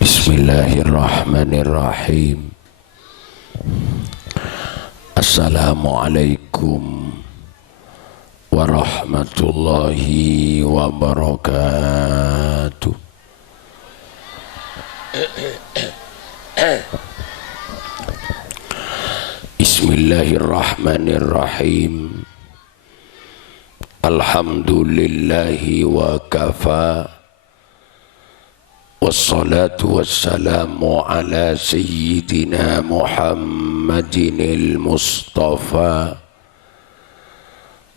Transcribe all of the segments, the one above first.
Bismillahirrahmanirrahim. Assalamualaikum warahmatullahi wabarakatuh. Bismillahirrahmanirrahim. Alhamdulillahi wa kafa. Wassalatu wassalamu ala sayyidina Muhammadinil Mustafa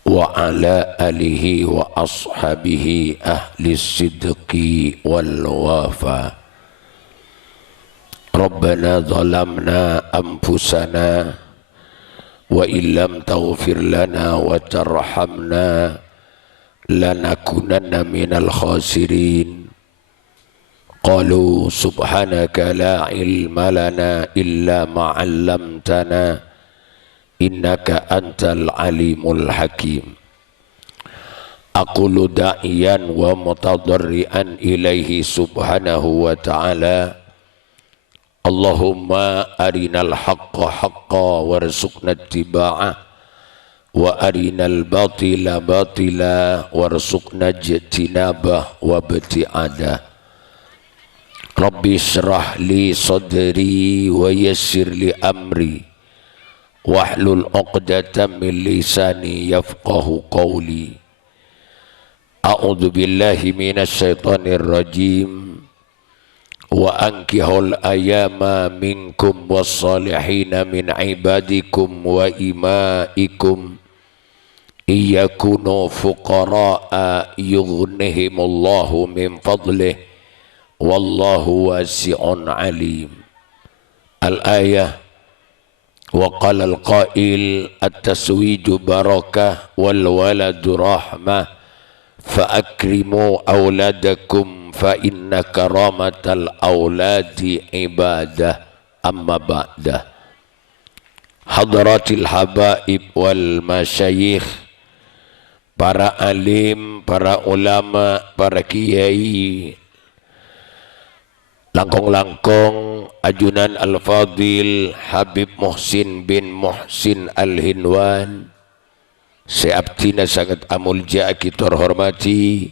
wa ala alihi wa ashabihi ahli sidqi wal wafa. Rabbana zalamna anfusana wa illam taghfir lana wa tarhamna lanakunanna minal khasirin. Qalu subhanaka la ilma lana illa ma 'allamtana innaka antal alimul hakim. Aqulu da'iyan wa mutadarrian ilaihi subhanahu wa ta'ala. Allahumma arinal haqqa haqqa warzuqna ittiba'ah wa arinal batila batila warzuqna ijtinabah wa ibti'adah. Rabbi syrah li sadri wa yassir li amri wahlul 'uqdatam min lisani yafqahu qawli. A'udzu billahi minasy syaithanir rajim. Wa ankihul ayama minkum wassalihina min ibadikum wa imaikum iyakunu fuqara'a yughnihimullahu min fadlih wallahu wasi'un alim. Al-ayah. Wa qala al-qail at-taswiju barakah wal waladu rahmah fa akrimu awladakum fa inna karamatal awladi ibadah. Amma ba'dah. Hadratil habaib wal masyayikh, para alim, para ulama, para kiai, langkong-langkong ajunan Al-Fadil Habib Muhsin bin Muhsin Al-Hinwan, seabtina sangat amulja kita hormati.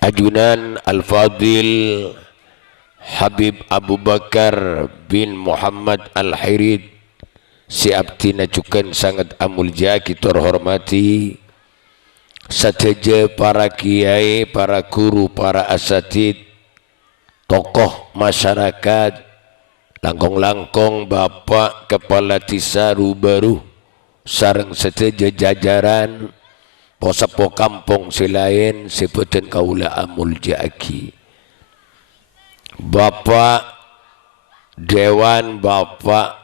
Ajunan Al-Fadil Habib Abu Bakar bin Muhammad Al-Hirid, seabtina cukan sangat amulja kita hormati. Sateja para kiai, para guru, para asatid, tokoh masyarakat, langkong-langkong bapak kepala tisaru baru, sareng sateja jajaran posapo kampung selain sebutan kaula amul jaki. Bapak Dewan, Bapak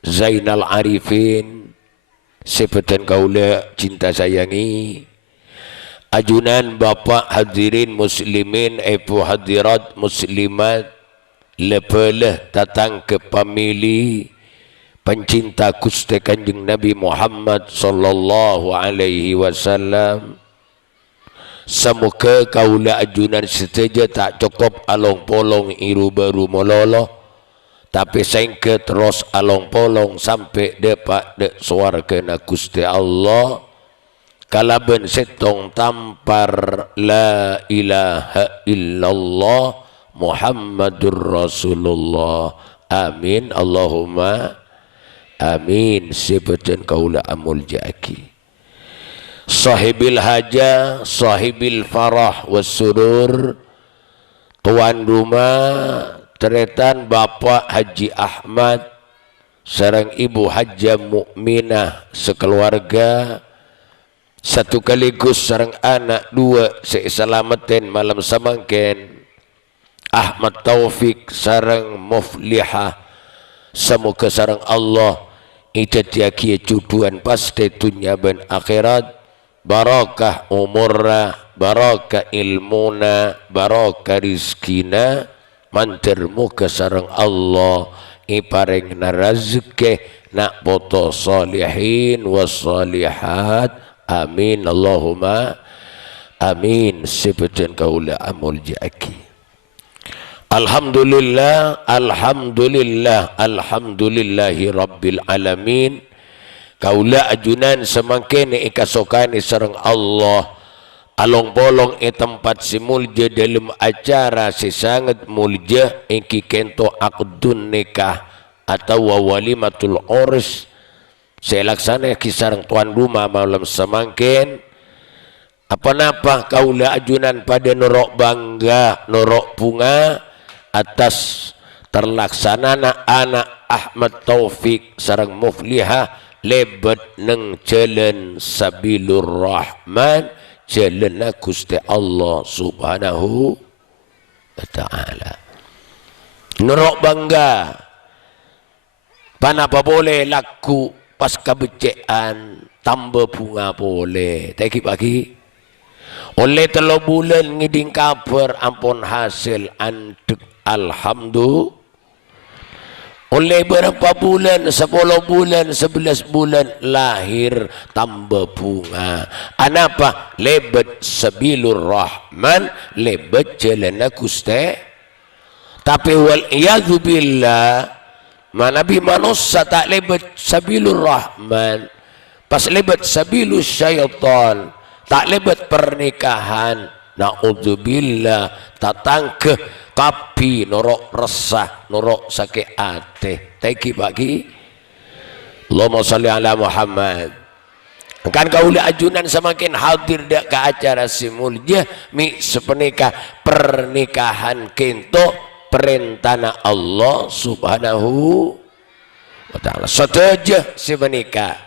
Zainal Arifin, sebutan kaula cinta sayangi. Ajunan Bapak hadirin muslimin, ibu hadirat muslimat, lepelah datang ke pamili pencinta Gusti Kanjeng Nabi Muhammad sallallahu alaihi wasallam. Semoga kaula ajunan seteja tak cukup along polong iru baru mololo, tapi sengke terus along polong sampai depak dek suara kena Gusti Allah. Kalaben setong tampar la ilaha illallah Muhammadur Rasulullah. Amin Allahumma amin. Sebutan kaula amul jaki. Sahibil haja, sahibil farah was surur, tuan rumah teretan Bapak Haji Ahmad sareng Ibu Hajah Mukminah sekeluarga, satu kaligus sareng anak dua seislameten malam samangken Ahmad Taufik sareng Muflihah. Semoga sareng Allah itatiaki cuduan pasti dunia dan akhirat, barakah umurna, barakah ilmuna, barakah rizkina, mantir muka sareng Allah ipareng na rezeki nak poto salihin was salihat. Amin Allahumma amin seperti kaula amul jaki. Alhamdulillah, alhamdulillah, alhamdulillahi rabbil alamin. Kaula ajunan semakin ikasokan sareng Allah along bolong tempat si mulja dalam acara si sangat mulja iki kento akdun nikah atau walimatul urs saya laksana kisarang tuan rumah malam semangkin apa-apa kaula ajunan pada norok bangga norok bunga atas terlaksanana anak Ahmad Taufik sareng Muflihah lebat neng jalan Sabilur Rahman jalan Gusti Allah Subhanahu wa ta'ala. Norok bangga panapa boleh laku pas kabecean tambah bunga boleh teki pagi oleh telo bulan ngiding kabar ampun hasil andek alhamdulillah. Oleh berapa bulan, 10 bulan, 11 bulan lahir tambah bunga. Anapa? Lebat Sabilur Rahman, lebat jalan Gusti. Tapi wal iyadzu billah, manabi manusia tak lebat Sabilur Rahman. Pas lebat Sabilus Syaitan, tak lebat pernikahan. Na'udzubillah, tatangkeh kapi norok resah norok sakit ate teki bagi Allahumma salli ala Muhammad kan kaula ajunan semakin hadir dak ke acara simulja mi sepenikah pernikahan kento perintana Allah Subhanahu wa ta'ala setuju si menikah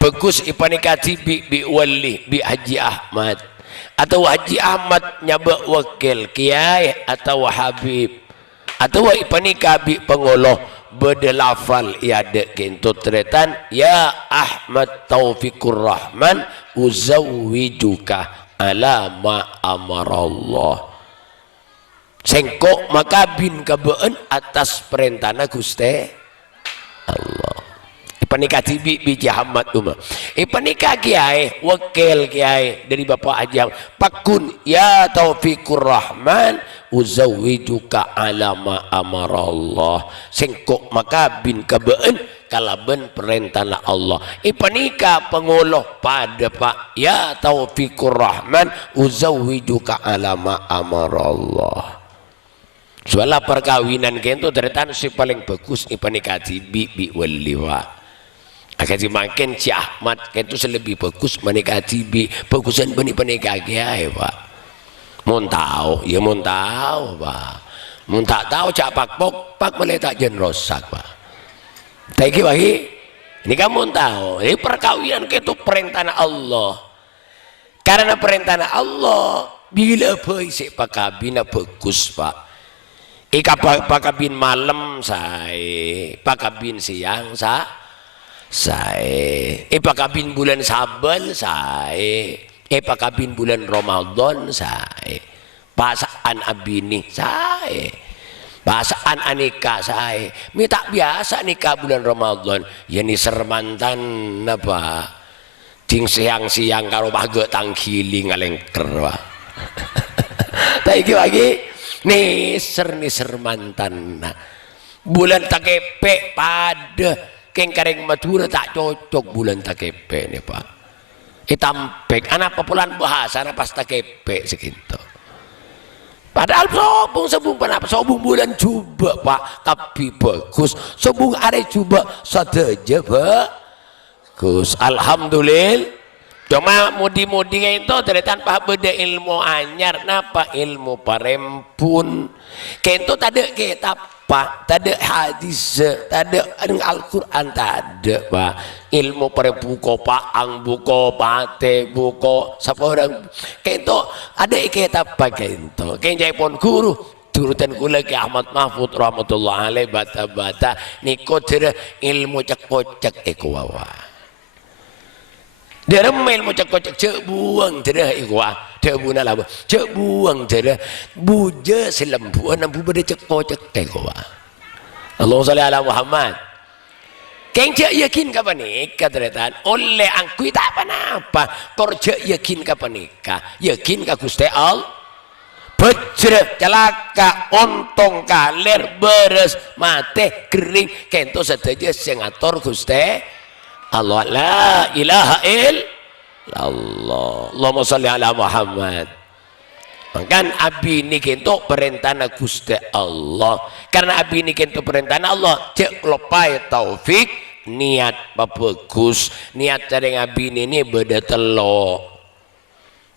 bagus ipanikah bi wali bi Haji Ahmad atau Haji Ahmad nyabak wakil kiai atau Habib atau ipanika bi pengoloh bedelafal iade kento tretan ya Ahmad Taufikur Rahman uzawwijuka ala ma amarallah sengkok makabin kabeen atas perintahna Gusti Allah ipanikah tibi biji Ahmad umah ipanikah kiai wakil kiai dari Bapak Haji pakun ya Taufikur Rahman uzawwijuka ala ma amarallah sengkok makabin kabeen kalaben perintah Allah ipanikah pengoloh pada Pak ya Taufikur Rahman uzawwijuka ala ma amarallah soal perkawinan kento deretan si paling bagus ipanikah tibi bi waliwa akan makin si Ahmad itu lebih bagus menikah tibi bagusan menikah kiai Pak mun tahu ya mun tahu Pak mun tak tahu cak pak meletak jen rosak Pak thank you bagi ini kamu tahu ini perkawinan itu perintah Allah karena perintah Allah bila baik pakabina bagus Pak ika pakabin malam saya pakabin siang saya pakabin bulan Saban saya pakabin bulan Ramadan saya pasaan abini saya pasaan anika saya minta biasa nikah bulan Ramadan ya ni sermantan apa ting siang-siang karo baga tangkili ngalengker wah thank you lagi ni sermantan bulan takepe pada keng kareng Madura tak cocok bulan takepe nih Pak itampek anak populan bahasa anak pas takepe segitu padahal sobung panapa sobung bulan coba Pak tapi bagus sobung are coba saja bagus alhamdulillah cuma mudi-mudi itu dari tanpa beda ilmu anyar napa ilmu parempun kento tada kitab Pak tada hadis tada Al-Quran tada Pak ilmu parempuko paang buko pate buko siapa orang kento ada kitab Pak kento kenjai pon guru turutan kula ke Ahmad Mahfud rahmatullah alaih bata-bata niko tera ilmu cek-kocek wawa dia remel mau cek-kocek cek buang tera ikwa cek buna lah cek buang tera buja selembu anabu pada cek-kocek ikwa Allahumma shalli ala Muhammad Keng cek yakin ka panika teretan oleh angkui tak apa-apa kor cek yakin ka panika yakin ka Gusti Allah bejrek celaka ontong kalir beres mate kering kento sedaya sing ngatur Gusti Allah la ilaha illallah Allahumma sholli ala Muhammad. Kan abi ini kento perintah Gusti Allah karena abi ini kento perintah Allah cek lepai taufik niat bagus niat cari abi ini beda telo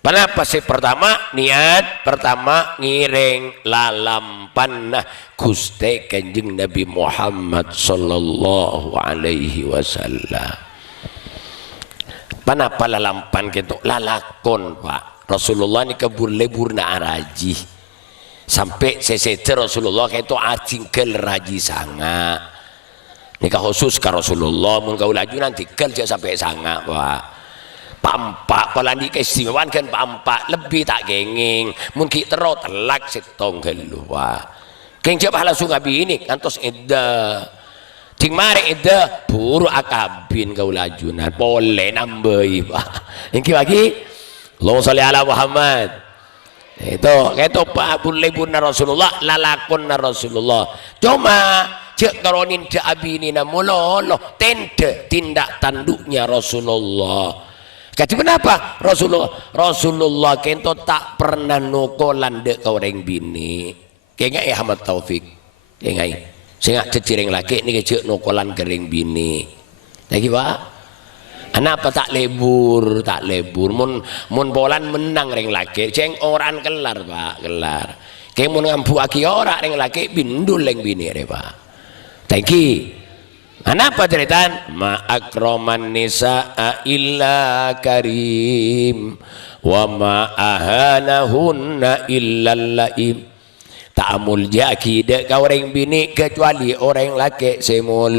kenapa sih pertama niat pertama ngiring lalampan Gusti Kanjeng Nabi Muhammad sallallahu alaihi wasallam. Kenapa lalampan kento lalakon Pak Rasulullah ini kebur-lebur na araji sampai sesete Rasulullah itu acingkel raji sanga nikah khusus ka Rasulullah mun kau laju nanti kel sampai sanga Pak pampak pelandi keistimewaan kan pampak lebih tak genging mun ki tero telak setong gelu Pak keng jawab langsung abi ini kantos eda ting mare eda buru akabin kau lajunan boleh nambahi Pak iki lagi Allahumma sholli ala Muhammad. Itu Pak bulebunna Rasulullah lalakonna Rasulullah. Cuma cek karonin cek abinina mulolo tende tindak tanduknya Rasulullah. Kata kenapa Rasulullah kento tak pernah nukolan dek kau orang bini. Kayaknya ya Ahmad Taufik. Kayaknya sehingga cecireng laki ini cek nukolan kering bini. Lagi Pak. Kenapa tak lebur mun bolan menang ring laki ceng orang kelar Pak kelar kayak mun ngampu aki orang ring laki bindul yang bini re Pak thank you. Kenapa ceritaan ma akroman nisa'a illa karim wa ma ahanahunna illa laim ta'amul jaki dek kau ring bini kecuali orang laki semul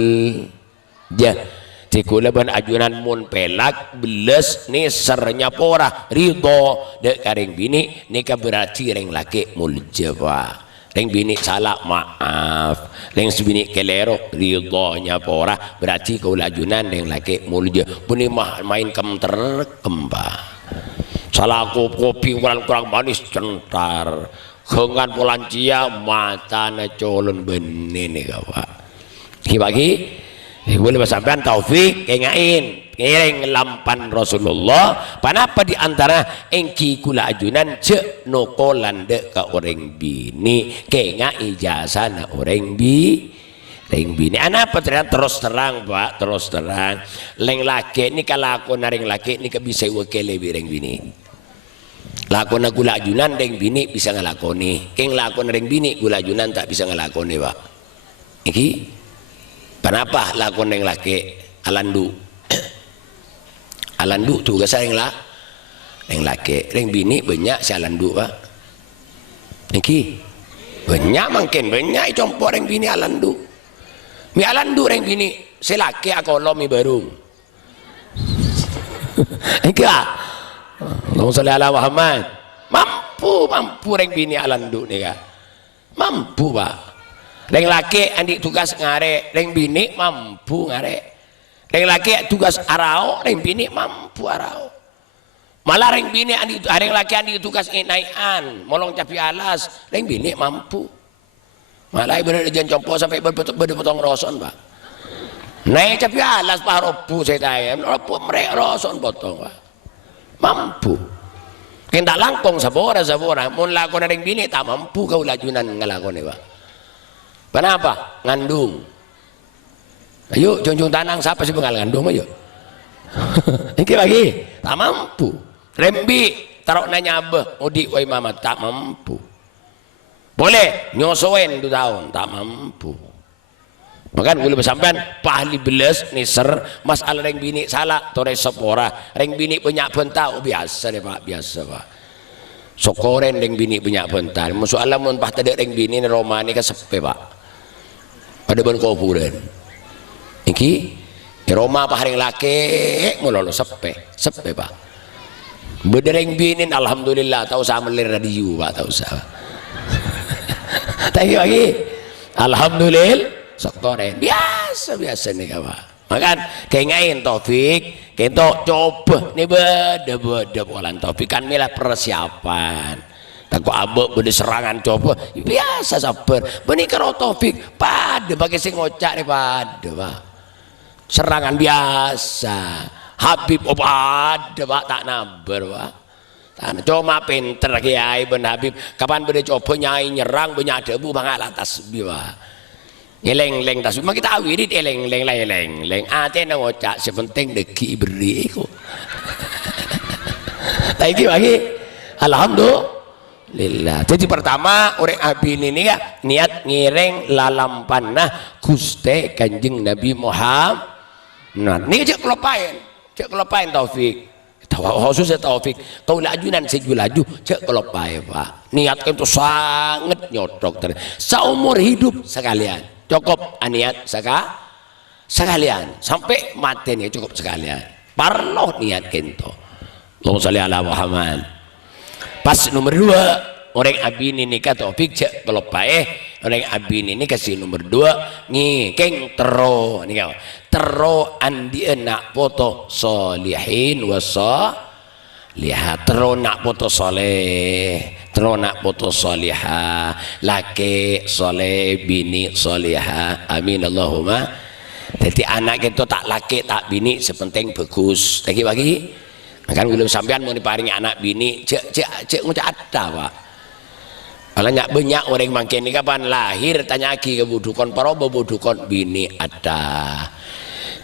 ja tikulaban ajunan mun pelak beles ni sernya pora ridho dek karing bini nikah berarti ring laki muljawa ring bini salah maaf ring bini kelero ridhonya pora berarti kau lajunan ring laki mulja puni main kemter kemba salah kopi kurang manis centar hengan polancia mata na colon benih nih kawan bagi boleh sampean taufik kengain ngiring lampan Rasulullah panapa di antara engki kula ajunan cek nokolan dek ka orang bini kenga ijazah na orang bini anapa terus terang Pak terus terang leng laki ini kalakon na ring laki ini bisa wakile ring bini lakon na kula ajunan ring bini bisa ngelakoni keng lakon ring bini kula ajunan tak bisa ngelakoni Pak iki kenapa lakon yang laki alandu tugas yang laki yang bini banyak si alandu Pak niki banyak makin banyak compor yang bini alandu mi alandu yang bini si laki akolo mi baru niki Allahumma sholli ala Muhammad mampu yang bini alandu nih mampu Pak Reng laki andi tugas ngare, reng bini mampu ngare. Reng laki tugas arao, reng bini mampu arao. Malah reng bini reng laki andi tugas inaian, molong capi alas, reng bini mampu. Malah ibarat jan compo sampai berpotong roson Pak. Naik capi alas Pak ropu saya tanya, ropu merek roson potong Pak. Mampu. Kena langkong sabora, mun lakon reng bini tak mampu kau lajunan ngelakon Pak. Kenapa? Ngandung. Ayo, junjung tanang siapa sih pengal ngandung ayo. Ini lagi, tak mampu. Rembi, taruh nanya abah, mudik wai mama tak mampu. Boleh nyosoen 2 tahun, tak mampu. Makan gue lebih sampean pahli beles niser masalah reng bini salah tore sepora reng bini punya bentau biasa deh Pak biasa Pak. Sokoren reng bini punya bentar. Musualah mun pah tadi reng bini romani ka sepe Pak. Pada ban kuburan. Iki Roma pah reng laki mulolo sepe Pak. Bedereng binin alhamdulillah tahu sama lir radio Pak tahu sama. Tapi lagi alhamdulillah sokoren biasa nih Pak. makan kengain Taufik kento coba nih beda polan Taufik kan milah persiapan takut abek beda serangan coba biasa sabar benih karo Taufik pada pakai sing ngocak nih pada pak serangan biasa Habib pada pak tak nabar pak cuma pinter kiai ben Habib kapan beda coba nyai nyerang banyak debu banget atas biwa eleng-eleng tasbih mak kita wirid eleng-eleng ate nang ngocak sepenting deki beri iku lagi alhamdulillah jadi pertama orang abin ini ya niat ngireng lalam panah Gusti Kanjeng Nabi Muhammad nah ini cek kelopain Taufik khususnya Taufik kau lajunan laju cek kelopain pak niat itu sangat nyotok seumur hidup sekalian cukup niat sekalian sampai mati nih cukup sekalian parno niat kento Allahumma sholli ala Muhammad pas nomor 2 orang abin ini kata Taufik cek kelopain orang abin ini kasih nomor 2 ngikeng tero andi enak foto solihin wasa lihat tero nak foto soleh tero nak foto solihah laki soleh bini solihah amin Allahumma jadi anak itu tak laki tak bini sepenting bagus bagi kan belum sampean mau diparingi anak bini cek ngucap ada pak kalau banyak orang makin ini kapan lahir tanya lagi kebudukan para bebudukon bini ada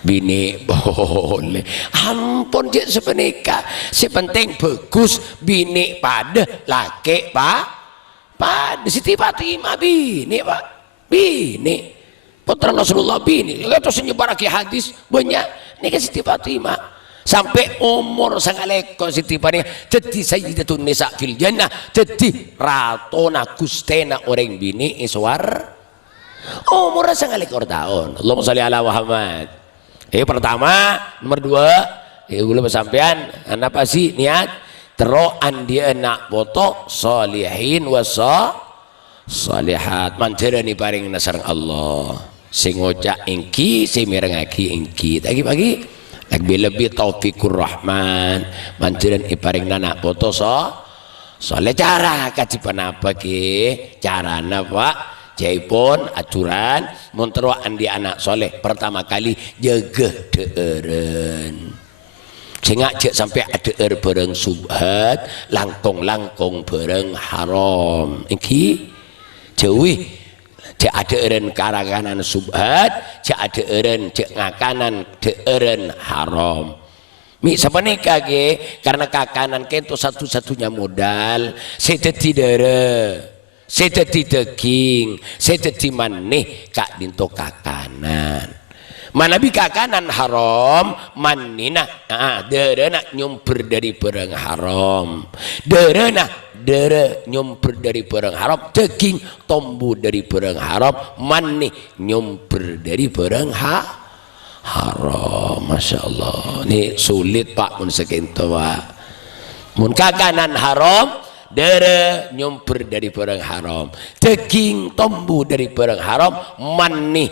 bini boleh ampun cek sepenika sepenting bagus bini pada laki pak pada Siti Fatimah bini pak bini putra Rasulullah bini itu senyebar lagi hadis banyak ini kan Siti Fatimah sampai umur sangaleko Siti Fatimah jadi sayyidatun nisa fil jannah jadi ratona gustena orang bini iswar umur sangaleko tahun Allahumma sholli ala Muhammad pertama nomor 2 belum sampean apa sih niat teroan dia nak foto solihin wasa solihat mancerani paring nasarang Allah sing ngocak ingki sing mirengaki ingki pagi lebih taufikur rahman manceran iparing anak foto soleh cara kacipan apa cara apa jaipun aturan monteroan di anak soleh pertama kali jaga deeren sehingga cek sampai ada bareng subhat langkong bareng haram iki jauhi cek ada eren karanganan subhat cek ada eren cek ngakanan deeren haram mi sepenika karena kakanan itu satu-satunya modal sedeti dere sedeti daging sedeti maneh kak dinto kakanan manabi kakanan haram manina derena nyumber dari barang haram derena nyumber dari barang haram daging tombu dari barang haram maneh nyumber dari barang haram Masya Allah ini sulit pak mun sekento pak mun kakanan haram dere nyumber dari barang haram daging tombu dari barang haram maneh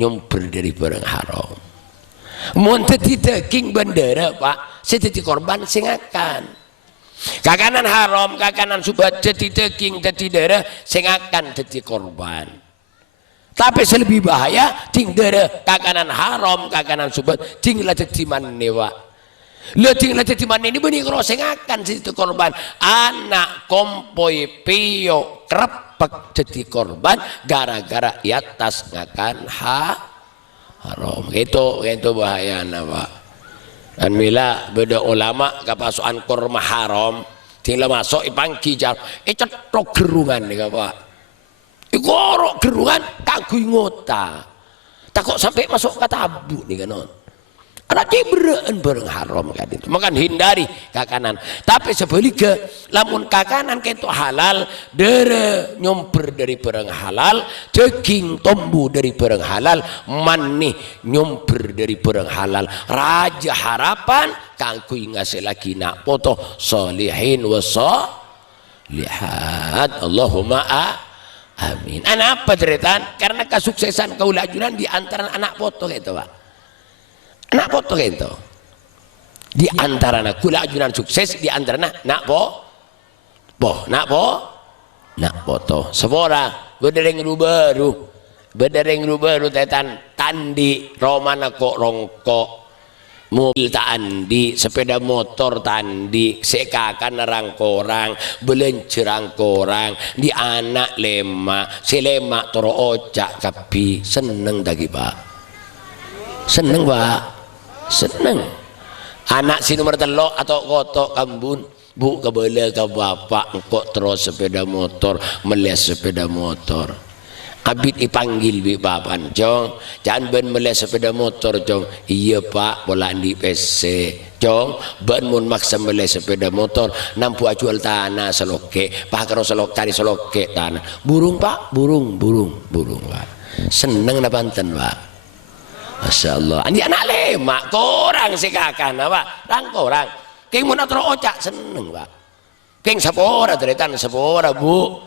nyumber dari barang haram mun dadi daging bandara pak sedadi korban sing akan kakanan haram kakanan subhat jadi daging jadi darah sing akan jadi korban tapi lebih bahaya ting darah kakanan haram kakanan subhat ting lah jadi maneh pak ting lah jadi maneh ini benih kalau sing akan jadi korban anak kompoi pio krepek jadi korban gara-gara atas ngakan haram itu bahaya pak dan mila beda ulama kapasukan kurma haram tinggal masuk ipangki jar cetok gerungan nih pak ikorok gerungan kagui ngota tak kok sampai masuk kata abu nih kan anak cibereen bareng haram kan itu makan hindari kakanan tapi sebaliknya lamun kakanan itu halal dere nyumber dari barang halal daging tombu dari barang halal maneh nyumber dari barang halal raja harapan kangku ngasih lagi nak foto solihin wasolihat Allahumma amin anak apa ceritaan karena kesuksesan kaulajunan di antara anak foto itu pak nak foto gitu di antara kula ajunan sukses di antara nak nak foto sepora bedereng baru tetan tandi romana kok rongkok mobil tandi sepeda motor tandi sekakan narang korang belencerang korang di anak lemak si lemak toro ocak kapi seneng dagi pak seneng pak seneng anak si nomor telok atau kotok kambun bu kebele ke bapak kok terus sepeda motor melihat sepeda motor abid dipanggil bi papan jong jangan ben melihat sepeda motor jong iya pak bola di PC jong ben mun maksa melihat sepeda motor nampu ajual tanah seloke pak karo selok cari seloke tanah burung pak burung pak seneng na Banten pak Masya Allah andi anak lemak korang si kakak pak rang korang keng mun atro ocak seneng pak keng sepora teretan sepora bu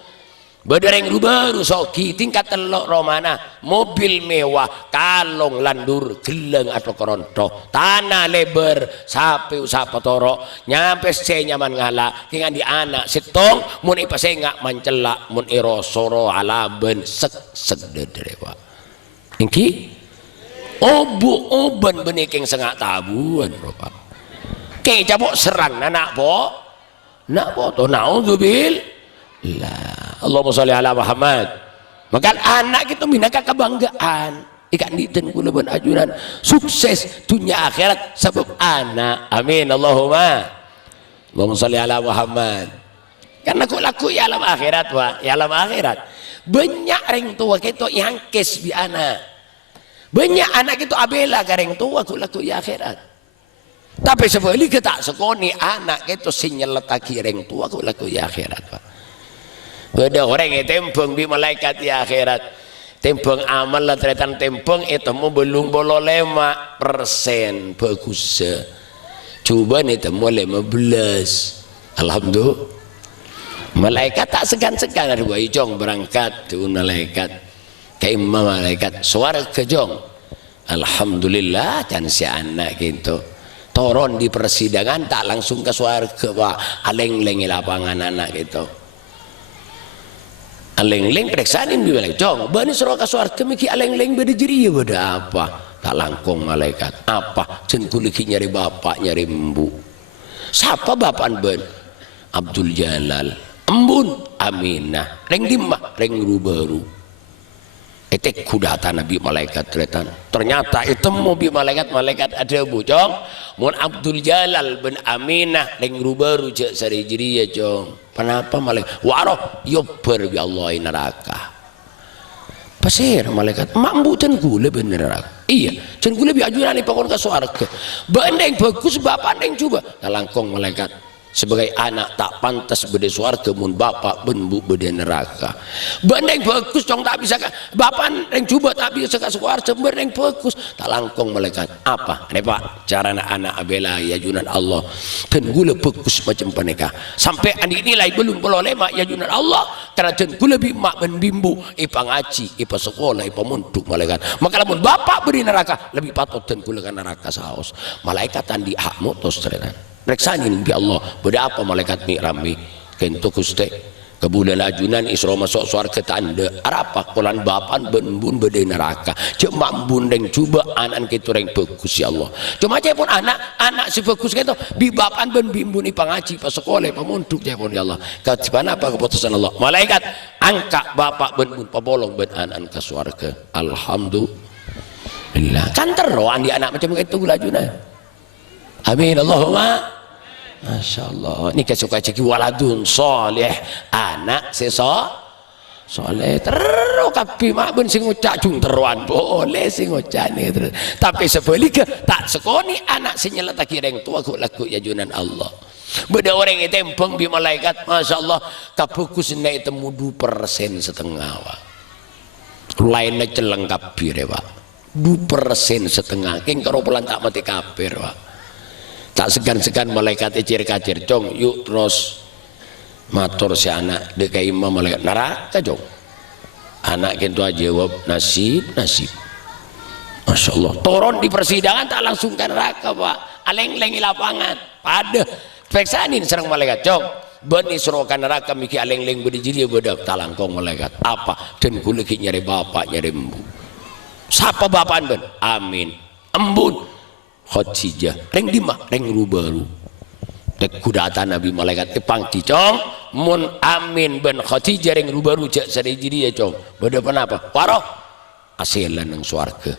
bedereng baru soki tingkat telok romana mobil mewah kalong landur geleng atau koronto tanah lebar sapi usapa toro nyampe se nyaman ngala dengan di anak setong mun ipasengak mancelak mun irosoro alaben sek derewa ingki oban beniking sengak tabuan bapak keng cabok serang nak po to naudzubil lah Allahumma sholli ala Muhammad maka anak kita minaka kebanggaan ikan diten kula ben ajunan sukses dunia akhirat sebab anak amin Allahumma sholli ala Muhammad karena kok laku ya alam akhirat wa ya alam akhirat banyak reng tua kita yang kes bi anak banyak anak kita abela kareng tua kok laku ya akhirat tapi sebalik kita sekoni anak kita sinyeletaki reng tua kok laku ya akhirat pak ada orang yang tempeng di malaikat di akhirat tempeng amal lah ternyata tempeng itu mau belum bolo 5% bagus coba nih temu 15 alhamdulillah malaikat tak segan-segan ada buah jong berangkat tuh malaikat ke imam malaikat suara ke jong alhamdulillah dan si anak gitu turun di persidangan tak langsung ke suara ke pak aleng-lengi lapangan anak gitu aleng-leng periksain di malaikat jong bani suruh ke suarga miki aleng-leng beda jeri ya beda apa tak langkong malaikat apa cenkuliki nyari bapak nyari embu siapa bapak ben Abdul Jalal embun Aminah reng dimah reng rubaru etek kudata Nabi malaikat ternyata itu mau bi malaikat ada bujong mun Abdul Jalal bin Aminah reng rubaru cek sari jeri ya jong kenapa malaikat waroh yobar bi Allah neraka pasir malaikat mambu can gula bener neraka iya can gula bi ajuran ni pakon ka surga bandeng bagus bapak neng coba langkong malaikat sebagai anak tak pantas bede surga mun bapak benbu bede neraka bandeng bagus dong tak bisa bapak neng coba tak bisa ka surga bandeng bagus tak langkong malaikat apa ini pak cara anak abela ya junan Allah dan gula bagus macam paneka sampai andi nilai belum boleh mak ya junan Allah karena dan gula bi mak ben bimbu ipa ngaji ipa sekolah ipa munduk malaikat maka lamun bapak beri neraka lebih patut dan gula kan neraka saos malaikat andi hak mutus ternyata reksanin bi Allah beda apa malaikat ni rami kento kuste kebulan ajunan isra masuk surga tanda apa kolan bapan benbun beda neraka cek mambun deng coba anak kita reng bagus ya Allah cuma aja pun anak si bagus gitu bi bapan ben bimbun ipa ngaji pa sekolah pa munduk ya pun ya Allah kajiban apa keputusan Allah malaikat angka bapak benbun pa bolong ben anak ke surga alhamdulillah kan teroan di anak macam itu ajunan amin Allahumma Masya Allah ini kesukaan ceki waladun soleh anak soleh terus kapi mak ben sing ngucak jung teruan boleh sing ngucak nih terus tapi sebaliknya tak sekoni anak sing nyeletaki reng tua kok laku ya junan Allah beda orang yang tempeng di malaikat Masya Allah kabukus naik temu 2% setengah pak lainnya celeng kapir ya pak 2% setengah keng karo pelan tak mati kapir pak tak segan-segan malaikat ecir-kacir cong yuk terus matur si anak dekai imam malaikat neraka cong anak kita jawab nasib Masya Allah, turun di persidangan tak langsung ke neraka Pak, aleng-lengi lapangan pada peksanin serang malaikat cok bani serokan neraka miki aleng-leng berdiri bedak talangkong malaikat apa dan kuliki nyari bapak nyari embu siapa bapak ben amin embun Khadijah reng dimah reng rubaru tek kudatan Nabi malaikat tepang cicong mun amin ben Khadijah reng rubaru cak sari jadi ya cong beda apa waroh asilan ng swarga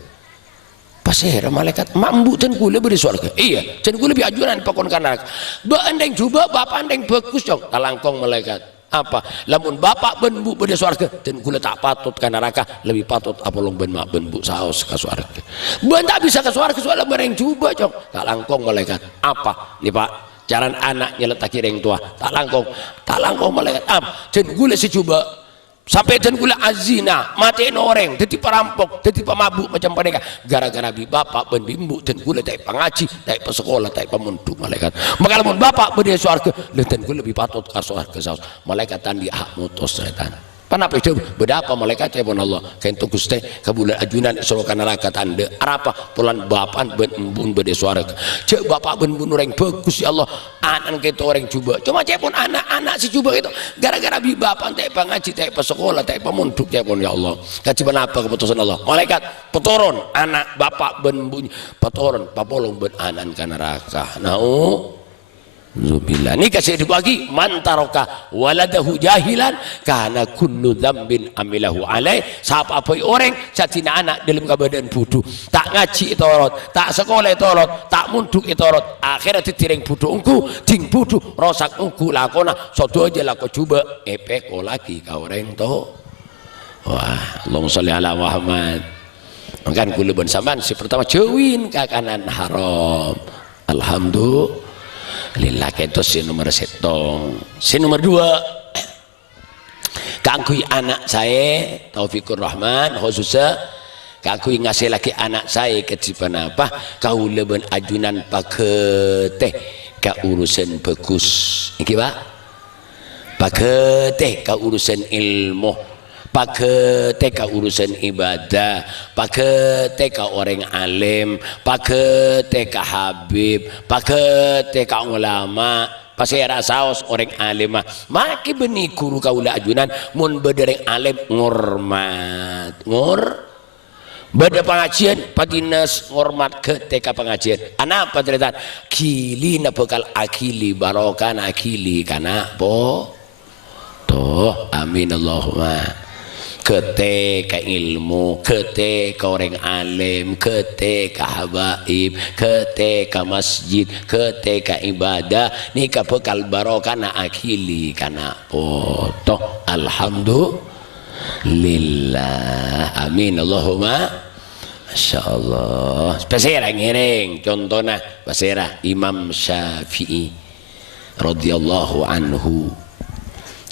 pasir malaikat mambu dan kula beri surga iya dan kula lebih ajuran pakon kanak ba andeng coba bapak andeng bagus dong talangkong malaikat apa lamun bapak ben bu beri surga dan kula tak patut ke neraka lebih patut apolong ben mak ben bu saos ke surga ben tak bisa ke surga soalnya bereng coba dong talangkong malaikat apa nih Pak jalan anak nyeletaki reng tua talangkong malaikat dan kula si coba sampai dan gula azina matiin orang jadi perampok jadi pemabuk macam mereka gara-gara bi bapak ben bimbu dan gula tak pengaji tak pesekolah tak pemunduk malaikat maka lamun bapak beri surga dan gula lebih patut ke surga saus malaikat tandi hak mutus setan kenapa itu berapa malaikat ya pun Allah kentu guste kebulan ajunan serokan neraka tanda apa pulan bapak ben embun beri surga cek bapak ben bun orang bagus ya Allah anak kita orang coba cuma cek pun anak-anak si coba itu gara-gara bi bapak tak pengaji tak pesekolah tak pemunduk ya pun ya Allah kaciban apa keputusan Allah malaikat petoron anak bapak ben bunyi petoron papolong ben anak ke neraka Zubillah ini kasih dibagi mantaroka waladahu jahilan karena kullu dzambin amilahu alai siapa apa orang satina anak dalam keadaan bodoh tak ngaji itorot tak sekolah itorot tak munduk itorot akhirnya ditiring bodoh engku ding bodoh rosak engku lakona sodo aja lako coba epeko lagi kau orang to wah Allahumma sholli ala Muhammad makan kula ben sampean si pertama jauhin ke kanan haram alhamdulillah lillah itu si nomor setong si nomor dua kangkui anak saya Taufikur Rahman khususnya kangkui ngasih lagi anak saya kecipan apa kau leben ajunan paketeh ke urusan bagus ini Pak paketeh ke urusan ilmu pakai teka urusan ibadah pakai teka orang alim pakai teka habib pakai teka ulama pasai rasaos orang alim maki beni guru kaula ajunan mun bedereng alim ngormat beda pengajian patinas ngormat ke teka pengajian anak apa cerita kili na bekal akili barokan akili kana po toh amin Allahumma ketika ilmu, ketika orang alim, ketika habaib, ketika masjid, ketika ibadah nikah bekal barokah na akili kana foto alhamdulillah amin Allahumma Masya Allah pasirah ngiring contohnya pasirah Imam Syafi'i radhiyallahu anhu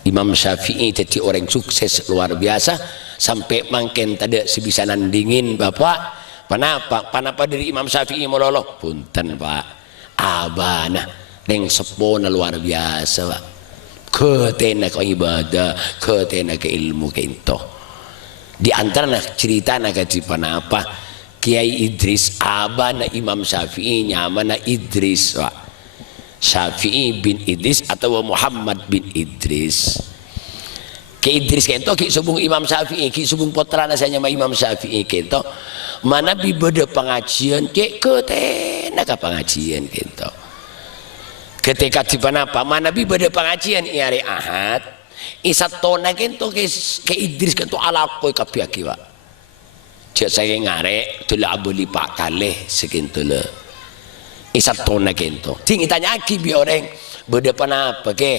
Imam Syafi'i jadi orang sukses luar biasa sampai mangken tadi sebisa nandingin Bapak panapa dari Imam Syafi'i mololo punten Pak abana neng sepona luar biasa Pak ketena ke ibadah ketena ke ilmu kento di antara cerita nak panapa Kiai Idris abana Imam Syafi'i nyamana Idris Pak Syafi'i bin Idris atau Muhammad bin Idris ke Idris kento ki subung Imam Syafi'i ki subung putra nasanya Imam Syafi'i kento mana bi beda pengajian ke ketena ka pengajian kento ketika di apa mana bi beda pengajian hari Ahad isatona kento ke Idris kento alakoi kapiaki Pak cek saya ngare tula abuli Pak kaleh sekento le isatona kento ting itanya aki bi orang beda panapa ke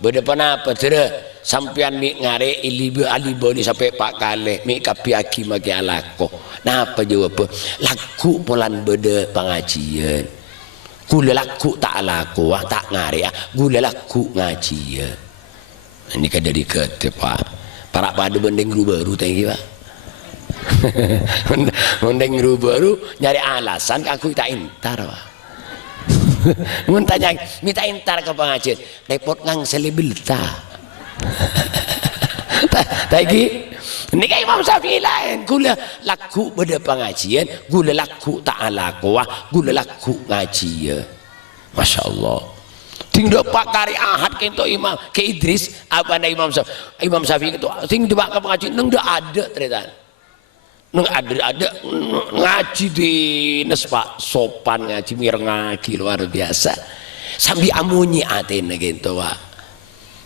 beda panapa tere sampean mi ngare ilibu aliboli sampai Pak kale mi kapi aki magi alako napa jawab laku polan beda pengajian gula laku tak alako tak ngare gula laku ngajian ini kan dari kete Pak para pada bendeng baru thank you Pak bendeng baru nyari alasan aku tak intar Pak mun tanya minta intar ke pengajian repot ngang selibilta tadi Ini kan Imam Syafi'i lain, gula laku pada pengajian, gula laku ta'ala kuah, gula laku ngaji. Masya Allah. Tinggal pak kari ahad kento Imam ke Idris apa na Imam Syafi'i itu tinggal pak ke pengajian neng dah ada ternyata. Neng ada ngaji di nespak sopan ngaji ngaji luar biasa. Sambil amunyi atena gitu pak.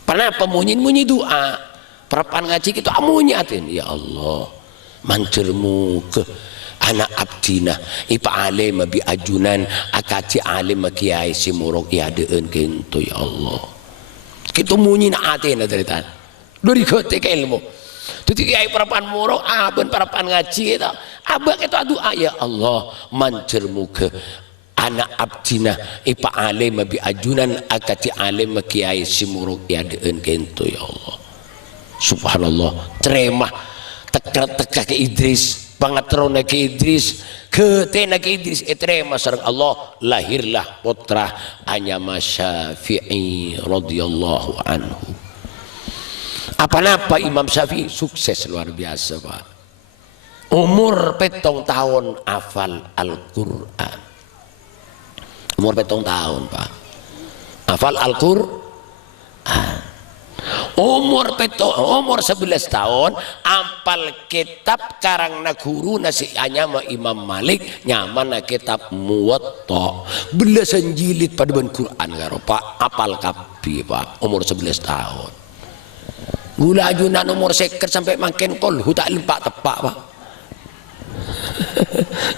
Pernah pemunyi doa. Perapan ngaji itu amunyi atin ya Allah mancermu ke anak abdina ipa alim bi ajunan akati alim kiai simurok ya deun kento ya Allah kita munyi na atin dari tan dari ketika ilmu jadi kiai perapan murok aben perapan ngaji itu abah itu doa ya Allah mancermu ke anak abdina ipa alim bi ajunan akati alim kiai simurok ya deun kento ya Allah. Subhanallah, terima teka ke Idris, pangatrona ke Idris, ketena ke Idris, terima sareng Allah lahirlah putra Anyama Syafi'i radhiyallahu anhu. Apa-apa Imam Syafi'i sukses luar biasa Pak. Umur 7 tahun hafal Al-Quran. Umur 7 tahun Pak. Hafal Al-Quran. Umur 11 tahun apal kitab karang guru nasi Anyama Imam Malik nyaman kitab Muwatta belasan jilid pada ban Quran karo Pak apal kapi Pak umur 11 tahun gula ajunan umur seker sampai makin kol tak lempak tepak Pak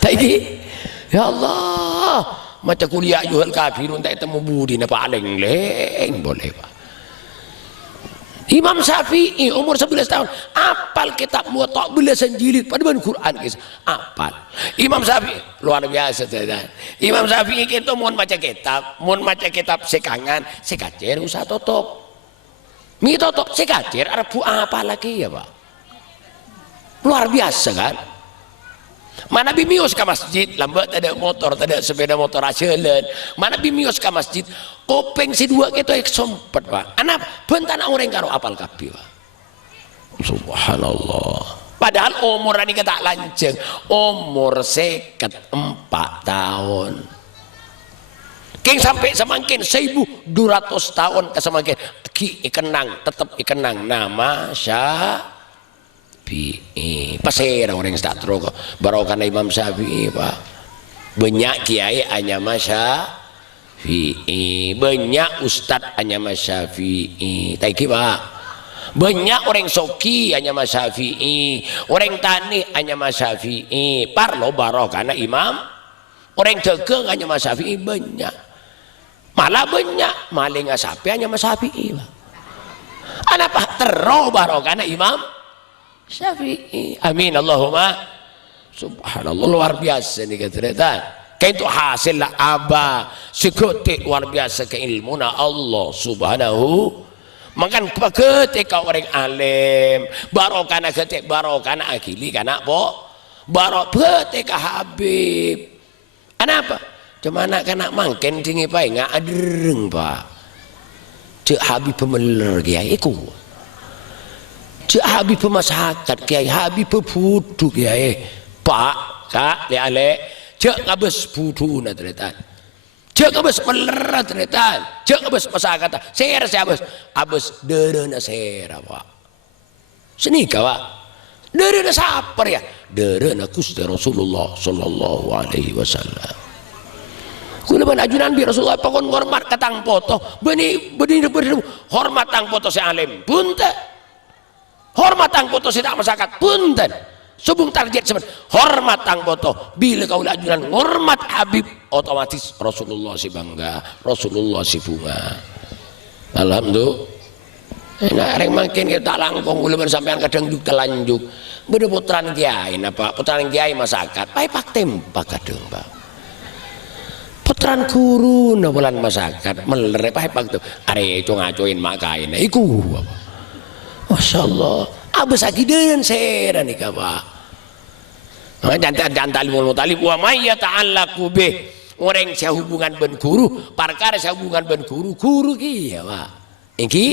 tak iki ya Allah macam kuliah yuhal kafirun tak temu budi na paling leng boleh Pak. Imam Syafi'i umur 11 tahun apal kitab Muwatta belasan jilid pada ban Quran guys apal Imam Syafi'i luar biasa ternyata. Imam Syafi'i kita mau baca kitab sekangan sekacer usah tutup mi tutup sekacer ada apa lagi ya Pak luar biasa kan mana bimius ke masjid lambat ada motor ada sepeda motor asyelen mana bimius ke masjid kopeng si dua kita sempet Pak anak bentana orang karo apal kapi Pak subhanallah padahal umur ini kata lanceng umur 54 tahun King sampai semakin 1200 tahun ke semakin ki ikenang tetap ikenang nama pasir orang yang tak terus barokan Imam Syafi'i Pak banyak kiai Anyama Syafi'i banyak ustad Anyama Syafi'i taiki Pak banyak orang soki Anyama Syafi'i orang tani Anyama Syafi'i parlo barokan Imam orang dagang Anyama Syafi'i banyak malah banyak maling sapi Anyama Syafi'i Pak anak Pak terus barokan Imam Syafi'i amin Allahumma subhanallah luar biasa nih cerita kayak itu hasil lah abah sekutik luar biasa keilmuan Allah subhanahu makan ketika orang alim barokana ketik barokana akili kana po barok ketika Habib kenapa cuma anak kana mangken tinggi pai nggak adereng Pak cek Habib pemeler kiai iku cek Habib pemasyarakat kiai Habib pebudu kiai Pak kak liale cek ngabes budu na ternyata cek ngabes melerat ternyata cek ngabes masyarakat ser abes derena sera Pak senika Pak derena saper ya derena Gusti Rasulullah sallallahu alaihi wasallam kula ban ajunan bi Rasulullah pakon hormat katang foto beni hormat tang foto si alim bunte hormat tang foto tidak masyarakat punten subung target sebenarnya hormat tang foto bila kau lajunan hormat Habib otomatis Rasulullah si bangga Rasulullah si bunga alhamdulillah nah orang makin kita langkong uleman sampean kadang juga telanjut beda putran kiai napa putran kiai masyarakat pai pak tempak kadang Pak putran guru na bulan masyarakat meler pai pak tuh are itu ngacoin makain iku Masya Allah abis akidan sera nih Pak dan talimul mutalib wa may yata'allaqu bih orang saya hubungan ben guru perkara saya hubungan ben guru ki ya Pak iki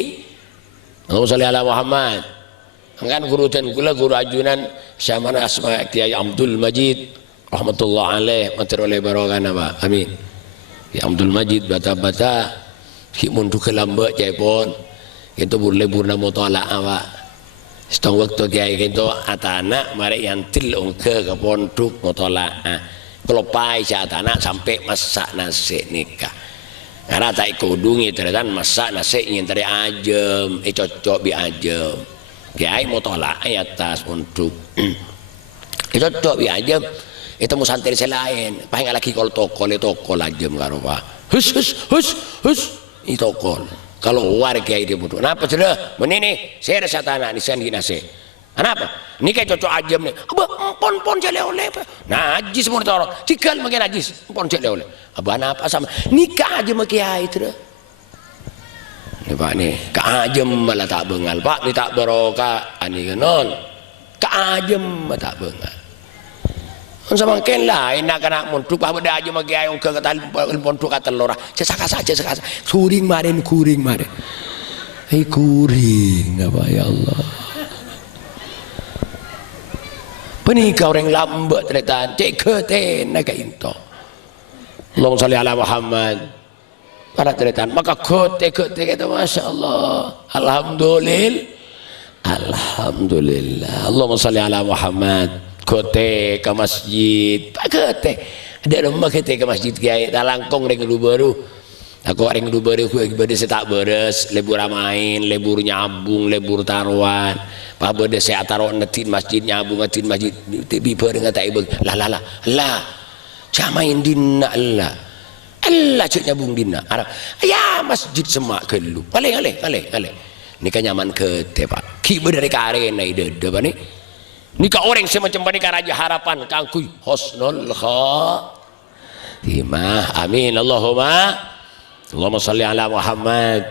Allahumma sholli ala Muhammad kan guru dan kula guru ajunan Syamana Asma Kiai Abdul Majid rahmatullah alaih matur oleh barokana Pak amin ya Abdul Majid bata-bata ki mundu ke lambak jai pon itu boleh burna mutala Pak setong waktu kiai itu atana mari yantil ungke ke ponduk mutala kelopai si atana sampai masak nasi nikah karena tak ikudungi ternyata masak nasi ingin tadi ajem cocok bi ajem kiai mutala atas ponduk cocok bi ajem itu mau santri selain paling lagi kalau tokol ajem karo Pak hus itu tokol kalau warga itu butuh kenapa sudah menini saya rasa tanah di sana nasi kenapa ini kayak cocok ajem nih abah pon jale oleh najis mau ditolong cikal makin najis pon jale oleh abah apa sama nikah aja sama kiai itu dah ini Pak nih keajem malah tak bengal Pak ini tak barokah ani kenon keajem malah tak bengal sama ken lain nak kena muntuk Pak beda aja sama kiai ke kata pondok kata lora sesaka saja kuring maren kuring apa ya Allah penikah orang lambat ternyata cek keten naga into Allahumma sholli ala Muhammad para ternyata maka kote itu Masya Allah alhamdulillah Allahumma sholli ala Muhammad kote ke masjid pak kote ada rumah kote ke masjid kiai talangkong ring baru aku ring baru aku ibadah setak beres lebur main lebur nyambung lebur taruhan pak beres saya taruh netin masjid nyambung netin masjid tibi dengan tak ibang lah jamain dina Allah cek nyambung dina ya masjid semak kelu paling ini kan nyaman kote Pak kiba dari karena ide apa nih nikah orang semacam nikah raja harapan kangkui husnul khatimah amin Allahumma sholli ala Muhammad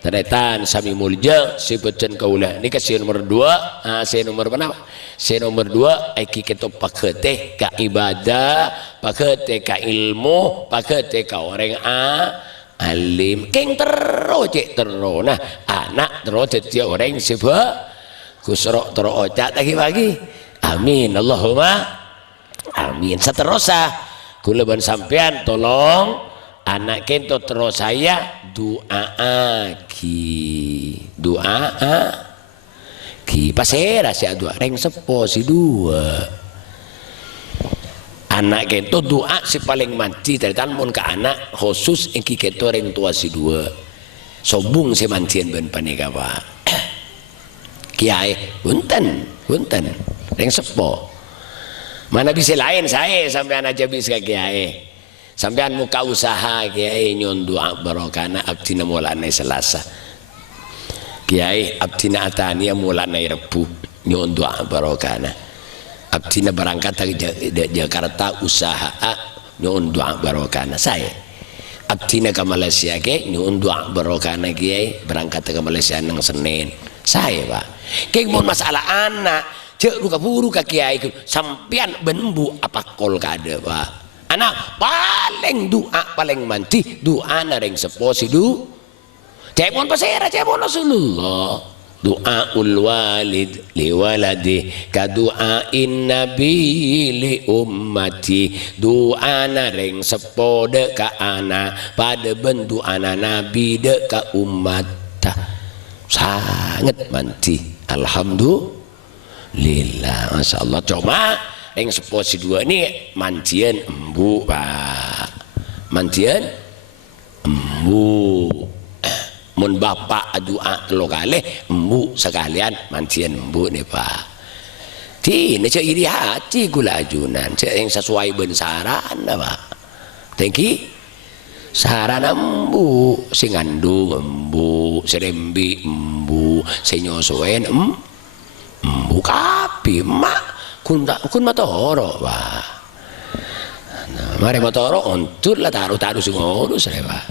ternyata sami mulja sebutan kaulah nikah si nomor 2 si nomor berapa si nomor 2 aiki kita pakete ka ibadah pakete ka ilmu pakete ka orang alim keng terus nah anak terus jadi orang sebab kusrok terocak lagi amin Allahumma amin seterusnya kula ban sampean tolong anak kento terus saya doa ki pasera si doa reng sepo si dua anak kento doa si paling manci dari tanmun ke anak khusus engki kento reng tua si dua sobung si mancian ben panika Pak kiai punten yang sepo mana bisa lain saya sampean aja bisa kiai sampean muka usaha kiai nyon doa barokana abdina mulane Selasa kiai abdina atania mulane Rebu nyon doa barokana abdina berangkat dari Jakarta usaha nyon doa barokana saya abdina ke Malaysia kiai nyon doa barokana kiai berangkat ke Malaysia nang Senin saya Pak kayak mau masalah anak cek luka buru ke kiai sampian benbu apa kol kada Pak anak paling doa paling manti doa nareng seposi du cek mon pasera cek mon Rasulullah doa ul walid li waladi ka doa in nabi li ummati doa nareng sepode ka anak pada bendu anak nabi de ka umat sangat manti alhamdulillah Masya Allah cuma yang seposi dua ini mancian embu Pak mancian embu mun bapak doa lokale embu sekalian mancian embu nih Pak ini cek iri hati gula ajunan cek yang sesuai bensaran Pak thank you saran embu sing ngandung embu serembi embu senyosoen embu kapi mak kun matoro Pak nah mari matoro ontur lah taruh sing ngurus Pak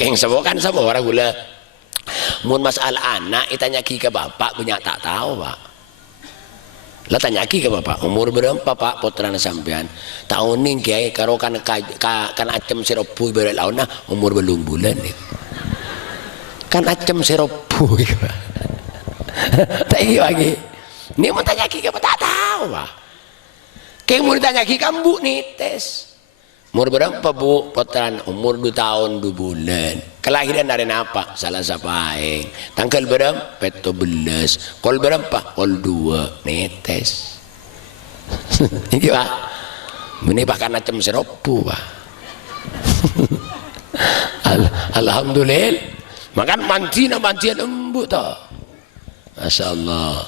yang semokan sama orang gula mun masalah anak itanya ki ke bapak punya tak tahu Pak lah tanya ki ke bapak umur berapa Pak putrana sampean tahun ning kiai karo kan acem siropu ibarat launa umur belum bulan nih kan acem siropu Tak iya lagi. Ni mau tanya ki apa tak tahu bah. Kayak mau ditanya ki kamu nites. Umur berapa bu? Potran umur 2 tahun 2 bulan. Kelahiran dari apa? Salah sapaing. Tanggal berapa? 17. Kol berapa? Kol 2. Netes. Ini pak. Ini bahkan macam seropu pak. Alhamdulillah. Makan mantina lembu toh. Masya Allah.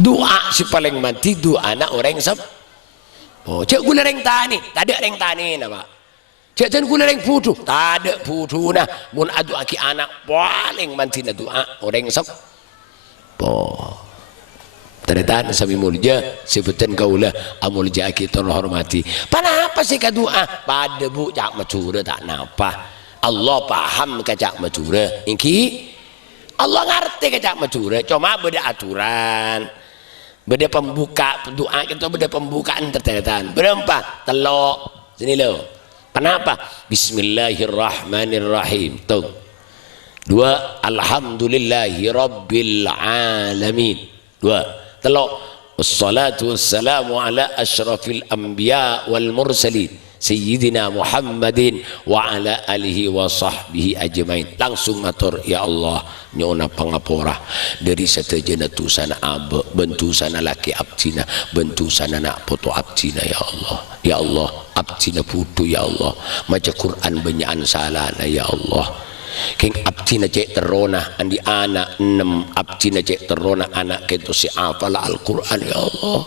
Doa si paling mati doa anak orang sab. Oh, cek gula reng tani, tak ada reng tani na pak. Cek jan gula reng putu, tak ada putu na. Mun adu aki anak paling manti na doa orang sab. Oh, ternyata sami mulja sebutan kaulah amulja kita hormati. Panapa sih doa? Pada bu jak macura tak napa. Allah paham kacak macura. Ingki Allah ngerti kacak macura. Cuma beda aturan. Beda pembuka doa kita beda pembukaan tertetan. Berapa? Telok. Sini lo. Kenapa? Bismillahirrahmanirrahim. Tuh. 2. Alhamdulillahi rabbil alamin. 2. Telok. Wassalatu wassalamu ala asyrafil anbiya wal mursalin. Sayyidina Muhammadin wa ala alihi wa sahbihi ajmain. Langsung matur ya Allah nyona pangapora dari satajana tusana abe bentu sana laki abdina bentu sana nak foto abdina ya Allah abdina putu ya Allah maca Quran banyakan salana ya Allah king abdina cek terona andi anak 6 abdina cek terona anak ketu si afala Al-Quran ya Allah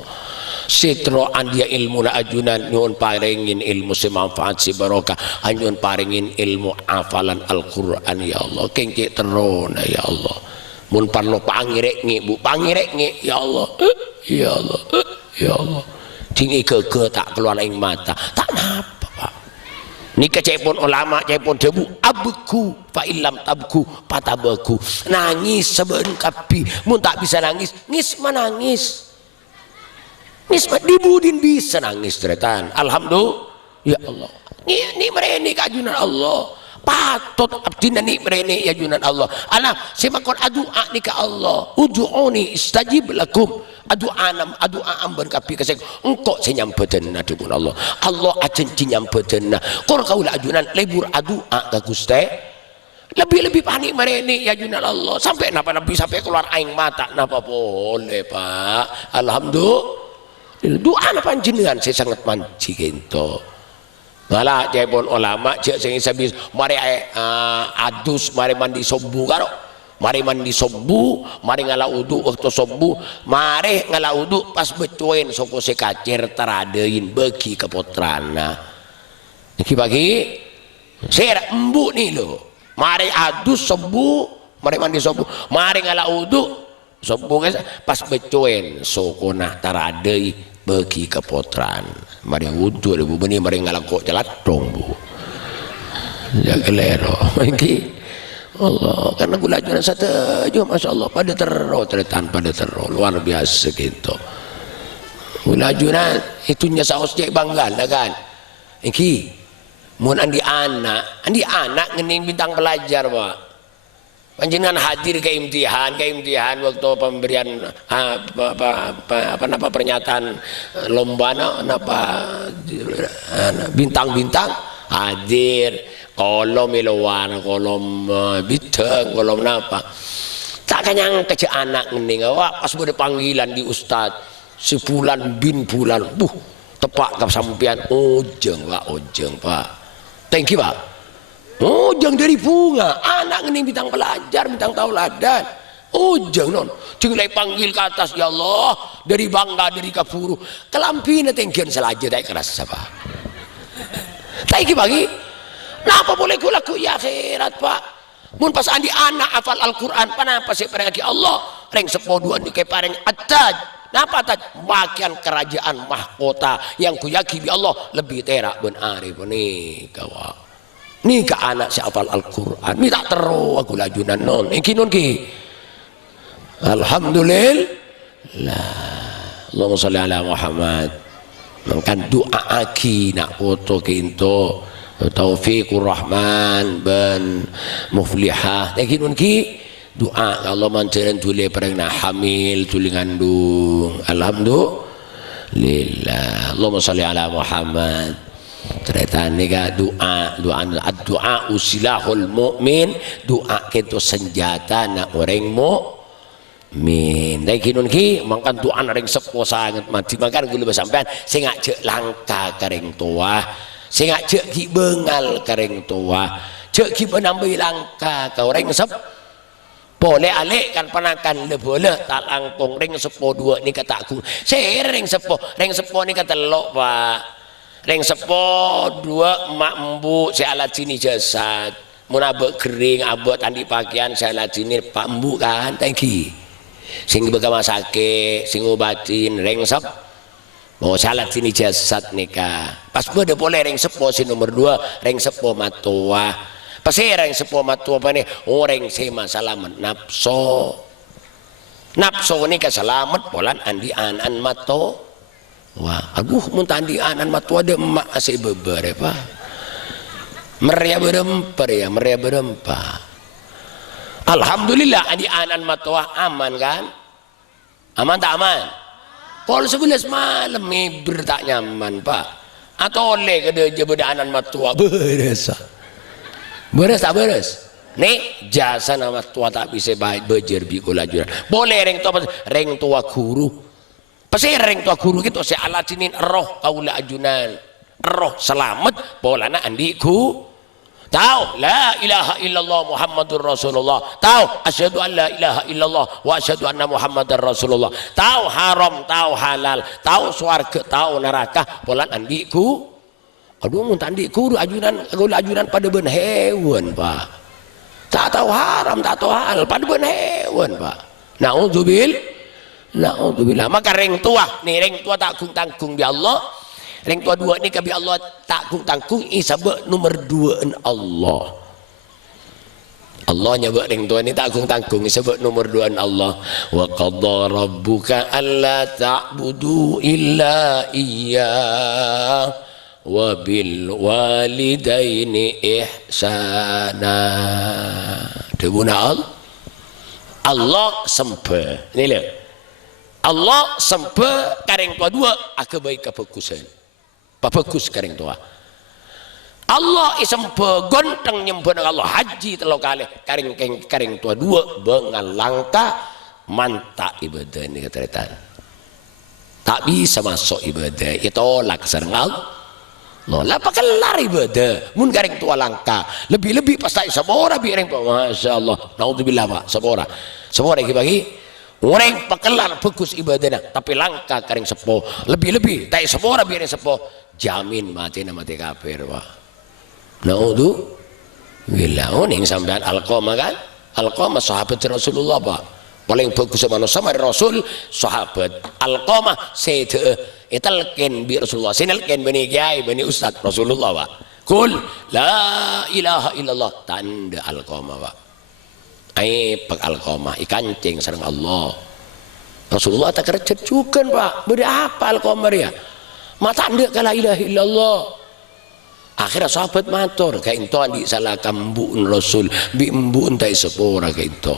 Sitro andia ilmu na ajunan nyun paringin ilmu si manfaat si barokah anyun paringin ilmu hafalan Al-Quran ya Allah kengke terona ya Allah mun parlo pangirek ngi bu pangirek ngi ya Allah ya Allah ya Allah tinggi ke tak keluar ing mata tak napa pak nika cepon ulama cepon debu abku fa illam tabku patabaku nangis seben kapi mun tak bisa nangis ngis menangis nismat dibudin bisa nangis teretan. Alhamdulillah ya Allah. Ni mereni kajunan Allah. Patut abdina ni mereni ya junan Allah. Ana simakon adua ni ka Allah. Ud'uni istajib lakum. Adua amban kapi kasek engkau senyampetan na dibun Allah. Allah ajen nyampetan na. Kor kaula ajunan lebur adua ka Gusti. Lebih panik mereni ya junan Allah. Sampai napa nabi sampai keluar aing mata napa boleh Pak. Alhamdulillah. Doa na panjenengan saya sangat manci gitu. Malah jepon ulama cek sing sabis mari adus mari mandi sobu karo. Mari mandi sobu, mari ngala udu waktu sobu, mari ngala udu pas becuin soko se kacir teradein bagi kepotrana. Iki pagi saya embu nih lo. Mari adus sobu, mari mandi sobu, mari ngala udu sobu pas becuin soko nah taradei bagi kepotran mari wudhu bu benih mari ngalakok jalat dong bu jaga lero mungkin Allah karena gula jualan satu aja masya Allah pada terus luar biasa gitu gula jualan itunya saus cek bangga lah kan iki mun andi anak ngening bintang pelajar pak panjenengan hadir ke imtihan waktu pemberian apa pernyataan lomba bintang-bintang hadir kolom iluan kolom bintang kolom napa tak kanyang kece anak ngening wah pas bude panggilan di ustad si bulan bin bulan tepak kesampian ojeng pak thank you pak. Ujang dari bunga, anak ini bintang pelajar, bintang tauladan. Ujang non, tinggal panggil ke atas ya Allah dari bangga dari kapuru. Kelampina tengkian selaja dari keras apa? Taiki pagi, napa boleh kulaku ya akhirat pak? Mun pas andi anak hafal Al-Quran, panapa sih pergi Allah? Reng sepoduan di kepareng atad. Napa tad? Bagian kerajaan mahkota yang kuyaki bi Allah lebih terak ben arif nih kawan. Ni ke anak si hafal Al-Quran ni tak terus aku lajunan non iki non ki alhamdulillah Allahumma sholli ala Muhammad mangkan doa aki nak foto kinto Taufiqur Rahman ben Muflihah iki non ki doa Allah mancaran tuli perengna hamil tuli ngandung alhamdulillah. Allahumma sholli ala Muhammad. Cerita nika doa usilahul mukmin, doa itu senjata na orang mukmin. Dai kinun ki mangkan doa ring sepo sangat mati makan gula sampean sing ngajak langka kareng tua, sing ngajak ki bengal kareng tua, cek ki penambai langka ka orang sep boleh alik kan panakan lebole tak langkung ring sepo dua ni kata aku ring sepo ni kata telok pak ring sepo dua mak embu si alat sini jasad mun abek kering abek tandi pakaian si alat sini pak embu kan thank sing bekamah sakit sing obatin ring sep mau salat sini jasad nikah pas bede boleh ring sepo si nomor 2 ring sepo matua pasirang sepo matua pa ni orang sema salamat napso ni kasalamat polan andi anan mato wah aduh muntah andi anan matua de emak asih beber pa meria berempa alhamdulillah andi anan matua aman kan aman tak aman pol 11 malam tak nyaman pak atau oleh ke dia berdaanan matua beres tak beres nih jasa nama tua tak bisa baik bejer bikul ajuran boleh reng tua guru pasti reng tua guru gitu si alat sinin roh kaula ajunan roh selamat polana andiku tahu la ilaha illallah Muhammadur Rasulullah tahu asyhadu an la ilaha illallah wa asyhadu anna Muhammadar Rasulullah tahu haram tahu halal tahu swarga tahu neraka polan andiku aduh mun tandi guru ajunan pada ben hewan pak tak tahu haram tak tahu halal pada ben hewan pak naudzubillah maka ring tua tanggung bi Allah ring tua 2 ni bi Allah tanggung isabek nomor 2 Allah nyebut ring tua ni tanggung isabek nomor 2 Allah wa qadha rabbuka alla ta'budu illa iyyah wabil walidaini ihsana debuna Allah sempe ni le Allah sempe kareng tua 2 ake baik kefokusan bagus kareng tua Allah isempe gonteng nyempun Allah haji telo kali kareng tua 2 bengal langka mantap ibadah ni keteritan tak bisa masuk ibadah itu tolak sareng Allah lah pakelar ibadah mun kareng tua langka lebih pasti sabora bi reng masyaallah naudzubillah pak sabora ki bagi orang pakelar fokus ibadahna tapi langka kareng sepo lebih tai sabora bi reng sepo jamin mati kafir pak naudzubillah ning sampean alqamah kan alqamah sahabat Rasulullah pak paling bagus sama Rasul sahabat alqamah sede italken bi Rasulullah sinalken bani kiai bani ustad Rasulullah pak kul la ilaha illallah tanda alqamah pak pak alqamah ikancing sareng Allah Rasulullah tak kerja juga pak beri apa alqamah ya mata anda la ilaha illallah akhirnya sahabat matur kayak itu andi salah kambuun Rasul bi embuun tai sepora kayak itu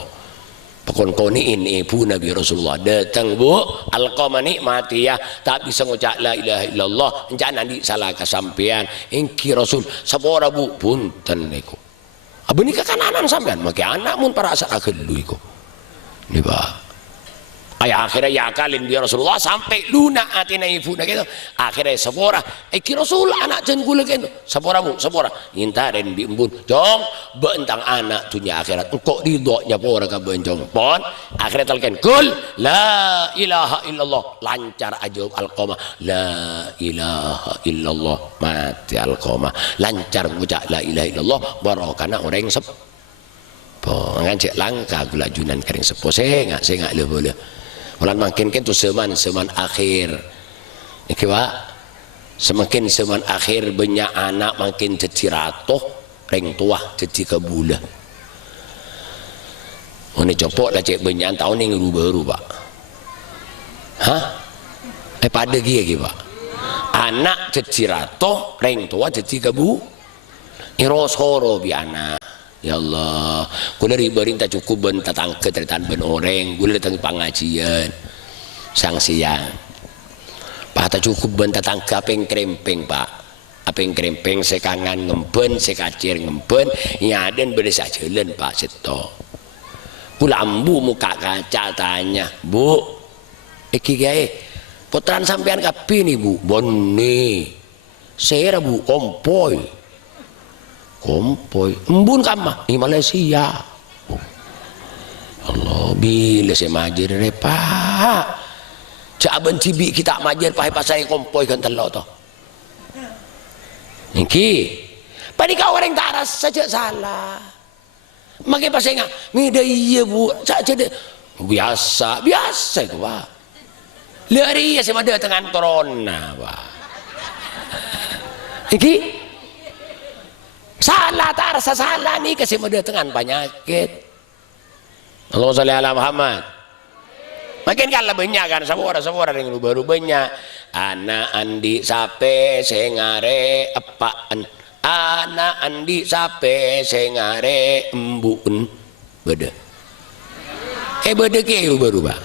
pokon koni ini ibu Nabi Rasulullah datang bu alqamah nikmati ya tak bisa ngucap la ilaha illallah encan nanti salah kesampean ingki Rasul sepora bu punten niku abeni kekananan sampean make anak mun para asa agelu iku ni ba ayah akhirnya ya kalin bi Rasulullah sampai lunak atina ibu gitu akhirnya sepora iki Rasul anak jen kula gitu sepora bu sepora intaren bi embun jong bentang anak dunia akhirat engkau ridhonya pora ka benjong pon akhirnya talken kul la ilaha illallah lancar aja alqamah la ilaha illallah mati alqamah lancar ngucap la ilaha illallah barokana orang sep po ngancek langka gula junan kering sepo saya enggak le boleh Ulan makin itu seman akhir iki Pak semakin seman akhir banyak anak makin jadi ratoh reng tua jadi kebula ini copok lah cek banyak tahun yang rubah-rubah hah pada gini Pak anak jadi ratoh reng tua jadi kebu irosoro bi anak Ya Allah, kula ribarin tak cukup ben tatangke teritan ben oreng, kula datang pengajian sang siang. Pak tak cukup ben tatangke apeng krempeng Pak, apeng krempeng sekangan ngemben, sekacir ngemben, nyaden bedes jalan Pak seto. Kula ambu muka kaca tanya, Bu, iki gae, putaran sampean kapi nih Bu, boni, saya Bu kompoi. Kompoi embun kamah di Malaysia. Allah bila saya majer repa cak bencibi kita majer pakai pasai kompoi kan telok toh niki pada kau orang tak rasa saja salah makai pasai ngak ngida iya Bu saja deh biasa itu Pak lari ya sama dia dengan corona Pak niki salah tak rasa salah nih kasih mode dengan penyakit. Allahumma sholli ala Muhammad. Makin kalah banyak kan sabora yang baru banyak. Anak andi sape sengare apaan. Anak andi sape sengare embun. Beda. Beda ke baru Pak.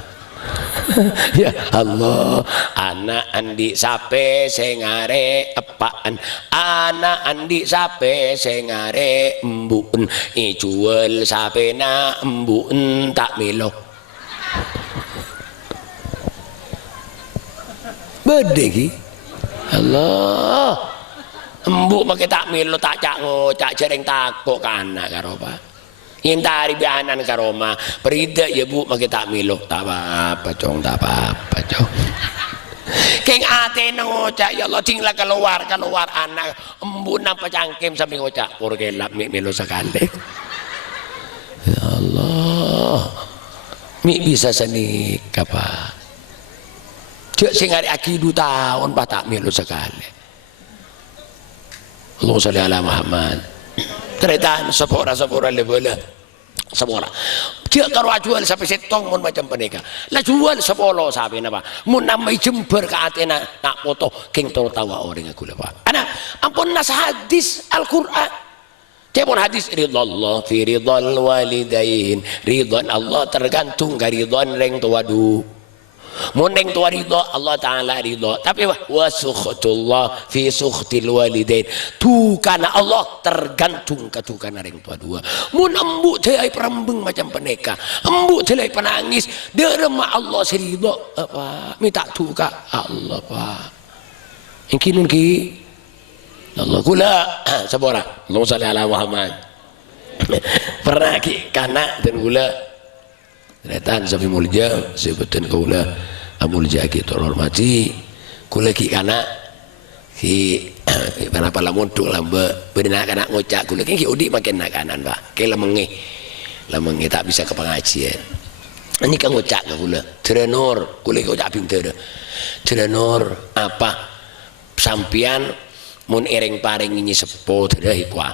Ya Allah, anak andi sape sengare apaan, anak andi sape sengare embun, ijual sape na embun tak milo. Bedegi, Allah, embuk pakai tak milo tak cak ngocak cereng takut kana karo Pak. Yang tari bianan ke Roma perida ya Bu makai tak milo tak apa-apa cong tak apa-apa cong keng ate ngocak ya Allah tinggal keluar anak embun apa cangkem sampai ngocak pur gelap milo sekali ya Allah bisa seni apa cek sing hari akidu tahun pak tak milo sekali Allahumma sholli ala Muhammad teritaan sepora lebelah semua dia kalau jual sampai setong mun macam penika lah jual 10 sampai napa mun namai jember ke atena nak foto king toro tawa orang aku lah Pak anak ampun nas hadis Al-Qur'an dia pun hadis ridallah fi ridal walidain ridwan Allah tergantung dari ridwan reng tuadu Mundeng tua ridho Allah Ta'ala ridho tapi wa sukhtullah fi sukhtil walidain tu karena Allah tergantung ketukan orang tua dua mun embuk telai perembeng macam peneka embuk telai penangis derma Allah seridho apa minta tu ka Allah Pak ingkinun ki Allah kula sabora Allahumma sholli ala Muhammad pernah ki kana dan kula Retan sampai mulja sebutan kaula amulja kita hormati kula ki kana ki kenapa lamun tu lamba benar kana ngocak kula ki udi makin nak kanan Pak ke lemenge tak bisa ke pengajian ini kan ngocak ke kula trenor kula ki ngocak pinter trenor apa sampian mun ereng paring ini sepo dah ikwa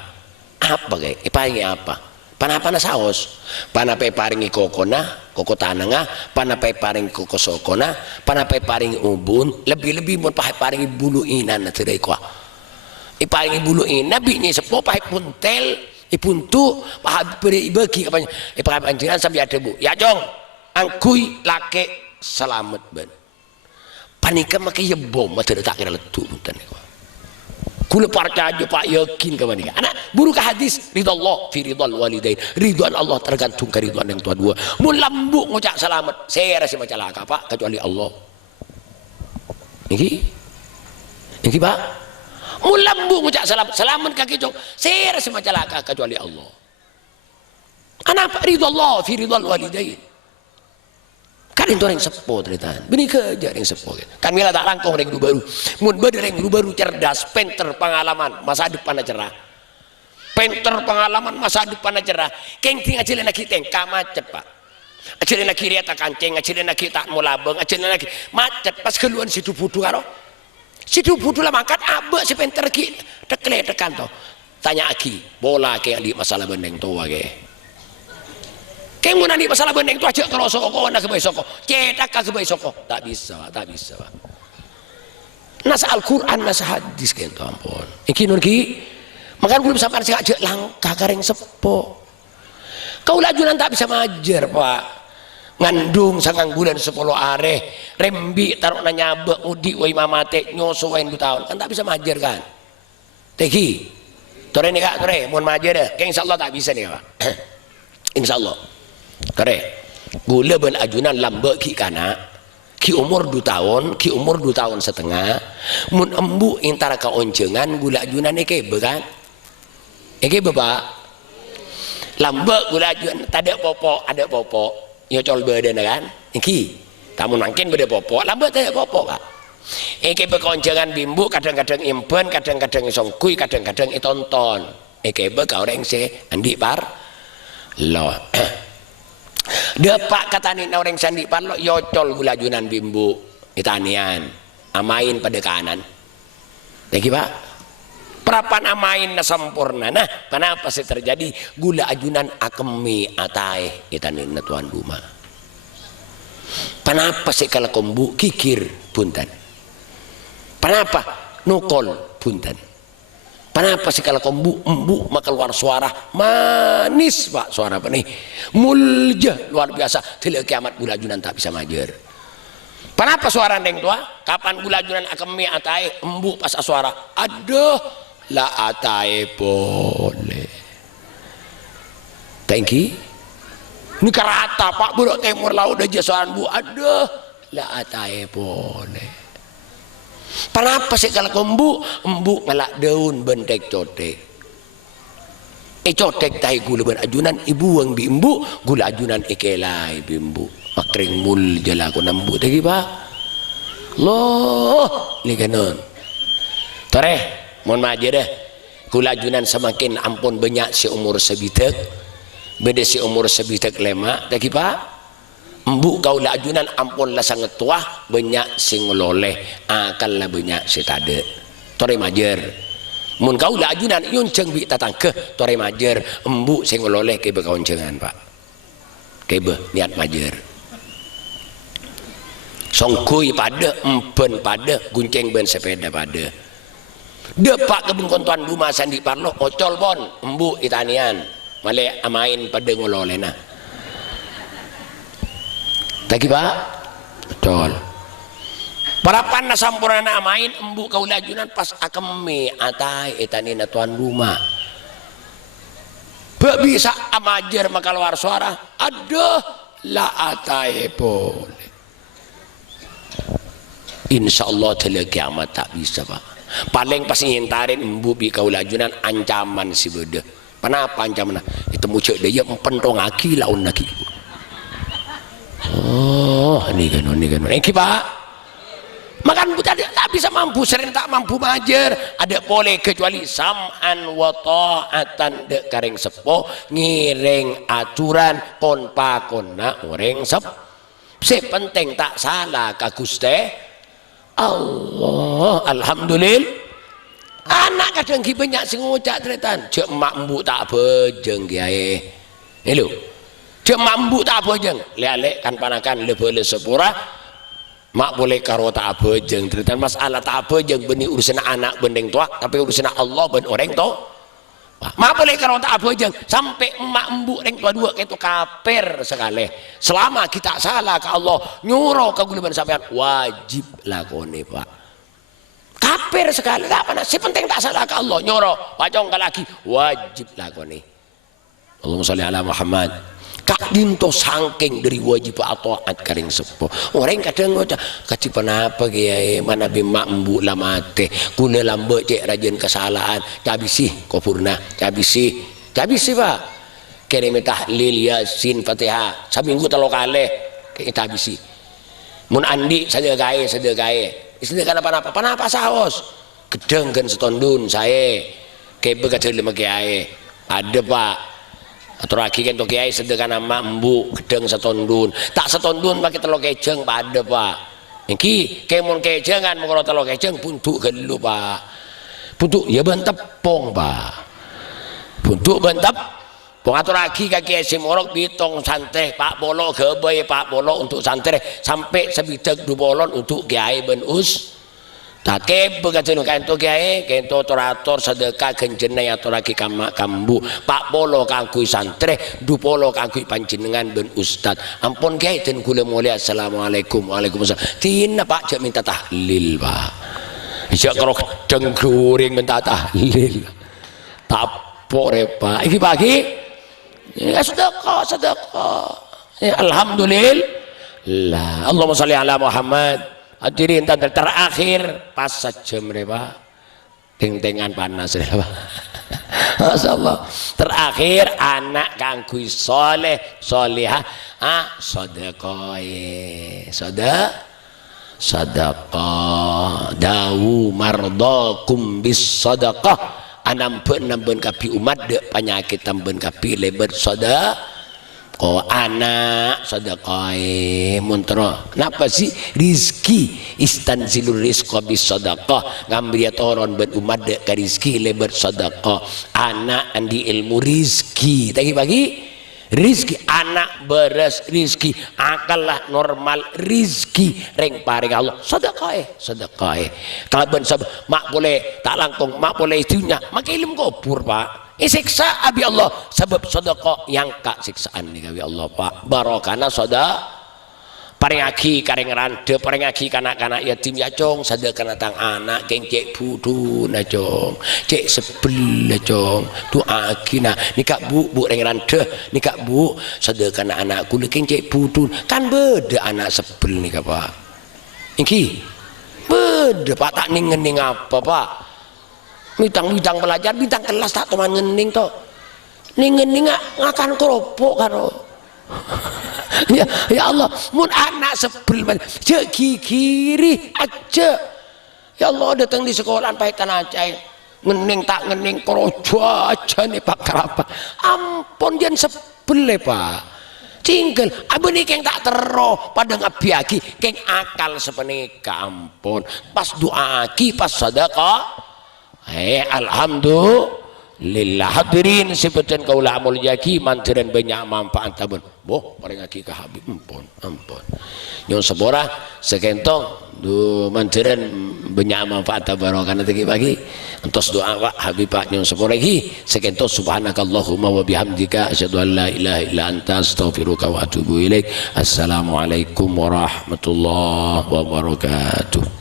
apa kayak paringi apa panapana saos panape paringi kokona koko tananga panape paringi koko sokona panape paringi ubun lebih-lebih mun pahe paringi bulu inan na tirai kwa iparingi bulu inan binyi sepo pahe puntel ipuntu pahe beri bagi kapanya ipahe panjiran sampai ada Bu ya jong angkui lake selamat ban panika make yebom mata tak kira letu punten kwa kula percaya Pak yakin ke mana anak buru ke hadis ridha Allah fi ridhal walidain ridwan Allah tergantung ke ridwan yang tua dua mun lambuk ngucap selamat saya rasa macam laka Pak kecuali Allah ini Pak mun lambuk ngucap selamat kaki cok saya rasa macam laka kecuali Allah anak ridha Allah fi ridhal walidain kan itu orang sepo teritaan benih kerja yang sepo kan mila tak langkong orang baru mun bader yang baru cerdas penter pengalaman masa depan cerah penter pengalaman masa depan cerah keng ting acilin nak kita kamacet Pak acilin nak kiri tak kancing acilin nak kita mulabeng acilin nak macet pas keluar situ budu karo situ budu lah mangkat abe si penter ki tekle tekan to tanya aki bola kayak di masalah bendeng tua ke Keng mun ani masalah bendeng itu aja kalau soko nak kebai soko cetak ka kebai soko tak bisa Pak nas Al-Qur'an nas hadis kan ampun iki nun ki Makan belum sampai sing ajak langkah kareng sepo. Kau lajunan tak bisa majer pak. Ngandung sangang bulan 10 are, rembi taruh nanya nyabek udi wai mamate nyoso wain 2 tahun kan tak bisa majer kan. Teki. Tore nih kak, tore mohon majer deh. Kayak insyaallah tak bisa nih pak. Insyaallah. Tore. Gula ben ajunan lambek ki kana. Ki umur 2 tahun, ki umur 2 tahun setengah. Mun embu intara kaoncengan gula ajunan ni kebe kan. Kebe pak. Lambek gula ajunan tak ada popok, ada popok. Yo col beden kan. Iki. Tamu mungkin beda popok, lambat tak ada popok kak. Kebe kaoncengan bimbu kadang-kadang impen, kadang-kadang songkui, kadang-kadang itonton. Kebe kau orang se andi par. Loh. Depak katanin orang sandi par lo yocol gula ajunan bimbu itanian amain pada kanan. Lagi pak. Perapan amain na sempurna. Nah, kenapa sih terjadi gula ajunan akemi atai itanin na tuan rumah. Kenapa sih kalau kombu kikir punten? Kenapa nukol punten? Kenapa sih kalau kombu embu maka keluar suara manis pak suara apa nih? Mulja luar biasa. Tidak kiamat gula ajunan tak bisa majer. Kenapa suara neng tua? Kapan gula ajunan akemi atai embu pas suara? Aduh. La atae boleh. Thank you. Ini karata pak buruk timur laut aja soalan bu. Aduh. La atae boleh. Kenapa sih kalau embu ngelak daun bentek cotek. Cotek tahi gula ben ajunan ibu yang bimbu gula ajunan ikelai bimbu. Makring mul jala ko nambu tadi pak. Loh, ni kanon. Tore. Mohon maaf aja deh. Gula ajunan semakin ampun banyak si umur sebitek. Beda si umur sebitek lemak. Tapi pak, embu kau la ajunan ampun lah sangat tua banyak si ngololeh. Akan lah banyak si tade. Tore majer. Mun kau la ajunan yun ceng bi tatang ke tore majer. Embu si ngololeh kebe kauncengan pak. Kebe niat majer. Songkui pada, empen pada, gunceng ben sepeda pada. Depak kebun kontuan rumah sandi parlo ocol pon embu itanian male amain pada ngololena tadi pak ocol parapan na sampurana amain embu kau lajunan pas akemi atai itanina tuan rumah bisa amajer maka luar suara aduh la atai boleh insyaallah telah kiamat tak bisa pak. Paling pas ngintarin embu bi kau lajunan ancaman si beda. Kenapa ancaman? Itu mucuk dia empentong aki laun lagi. Oh, ini kan. Iki pak. Makan buta tak bisa mampu, sering tak mampu majer. Ada boleh kecuali sam'an wa ta'atan dek kareng sepo ngiring aturan kon pakonna orang sep. Penting tak salah ka Guste. Allah, alhamdulillah. Anak kadang ki banyak sing ngucap tretan, cek mak embu tak bejeng kiai. Hello. Cek mak embu tak bejeng, lek kan panakan le boleh sepura. Mak boleh karo tak bejeng tretan masalah tak bejeng benih urusan anak bendeng tua, tapi urusan Allah ben orang to. Mak boleh karo tak bejeng sampai emak embu reng tua dua itu kafir sekali. Selama kita salah ke Allah nyuruh ke guluban sampean wajib lakoni pak. Kafir sekali tak apa si penting tak salah ke Allah nyuruh wajong ke lagi wajib lakoni. Allahumma sholli ala Muhammad. Kak dinto sangking dari wajib taat karing sepo. Orang kadang ngocak kaci penapa kiai mana bimak embu lamate guna lambe cek rajin kesalahan cabisi kopurna cabisi pak kirim tahlil yasin fatihah saminggu telo kali kita cabisi mun andi saja gae istri kenapa saos gedeng kan setondun saya kayak begitu lima kiai ada pak atau lagi kan kiai sedekah nama embu gedeng setondun tak setondun pakai telur keceng pada pak iki kemon kecengan mau telur keceng puntuk gelu pak puntuk ya bentepong pak puntuk bentep pong atau lagi kaki simorok bitong santai pak bolo gebay pak bolo untuk santai sampai sebidak du bolon untuk kiai ben Take begitu kento kiai, kento torator sedekah genjenai atau lagi kambu, pak polo kangkui santri, du polo kangkui panjenengan ben ustad. Ampun kiai dan kula mulia assalamualaikum, waalaikumsalam. Tina pak jak minta tahlil pak. Jak kerok dengkuring minta tahlil. Tapore pak. Iki pagi, ya sedekah. Ya, alhamdulillah. Allahumma sholli ala Muhammad. Hadirin terakhir pas sejam pak, ting-tingan panas pak. Masya Allah. Terakhir anak kanggo soleh solihah sedekah dawu mardakum bis sedekah anamben kapi umat dek penyakit tamben kapi lebar sedekah. Oh anak sedekah muntro kenapa sih rizki istanzilur rizqa bis sedekah ngambil toron ben umat dek ka rizki lebar sedekah anak andi ilmu rizki pagi rizki anak beres rizki akal lah normal rizki ring paring Allah sedekah kalau ben mak boleh tak langkung mak boleh istrinya mak ilmu kubur pak siksa abi Allah sebab sedekah yang kak siksaan nih abi Allah pak barokana sedekah paring aki kareng rande paring aki kanak-kanak yatim ya cong sedekah tang anak keng cek budu na cong cek sebel na cong tu aki na nikak bu reng rande nikak bu sedekah anak kulit keng cek budu kan beda anak sebel nih pak iki beda pak tak ning apa pak bidang belajar bidang kelas tak teman ngening to ngening ngakan keropok karo ya Allah mun anak sebel cek kiri aja ya Allah datang di sekolah paitan aja ngening tak ngening kerojo aja nih pak kerapa ampun jangan sebel pak cingkel abang ini keng tak teroh pada ngabiaki keng akal sepenika ampun pas doa ki pas sedekah alhamdulillah hadirin sebutan kaulah amul jaki mantiran banyak manfaat tabun boh paling aki ke Habib ampun nyon seborah sekentong du mantiran banyak manfaat tabarokana tegi pagi entos doa pak Habib pak nyon seborah lagi sekentong subhanakallahumma wa bihamdika asyhadu an la ilaha illa anta astaghfiruka wa atubu ilaik assalamualaikum warahmatullahi wabarakatuh.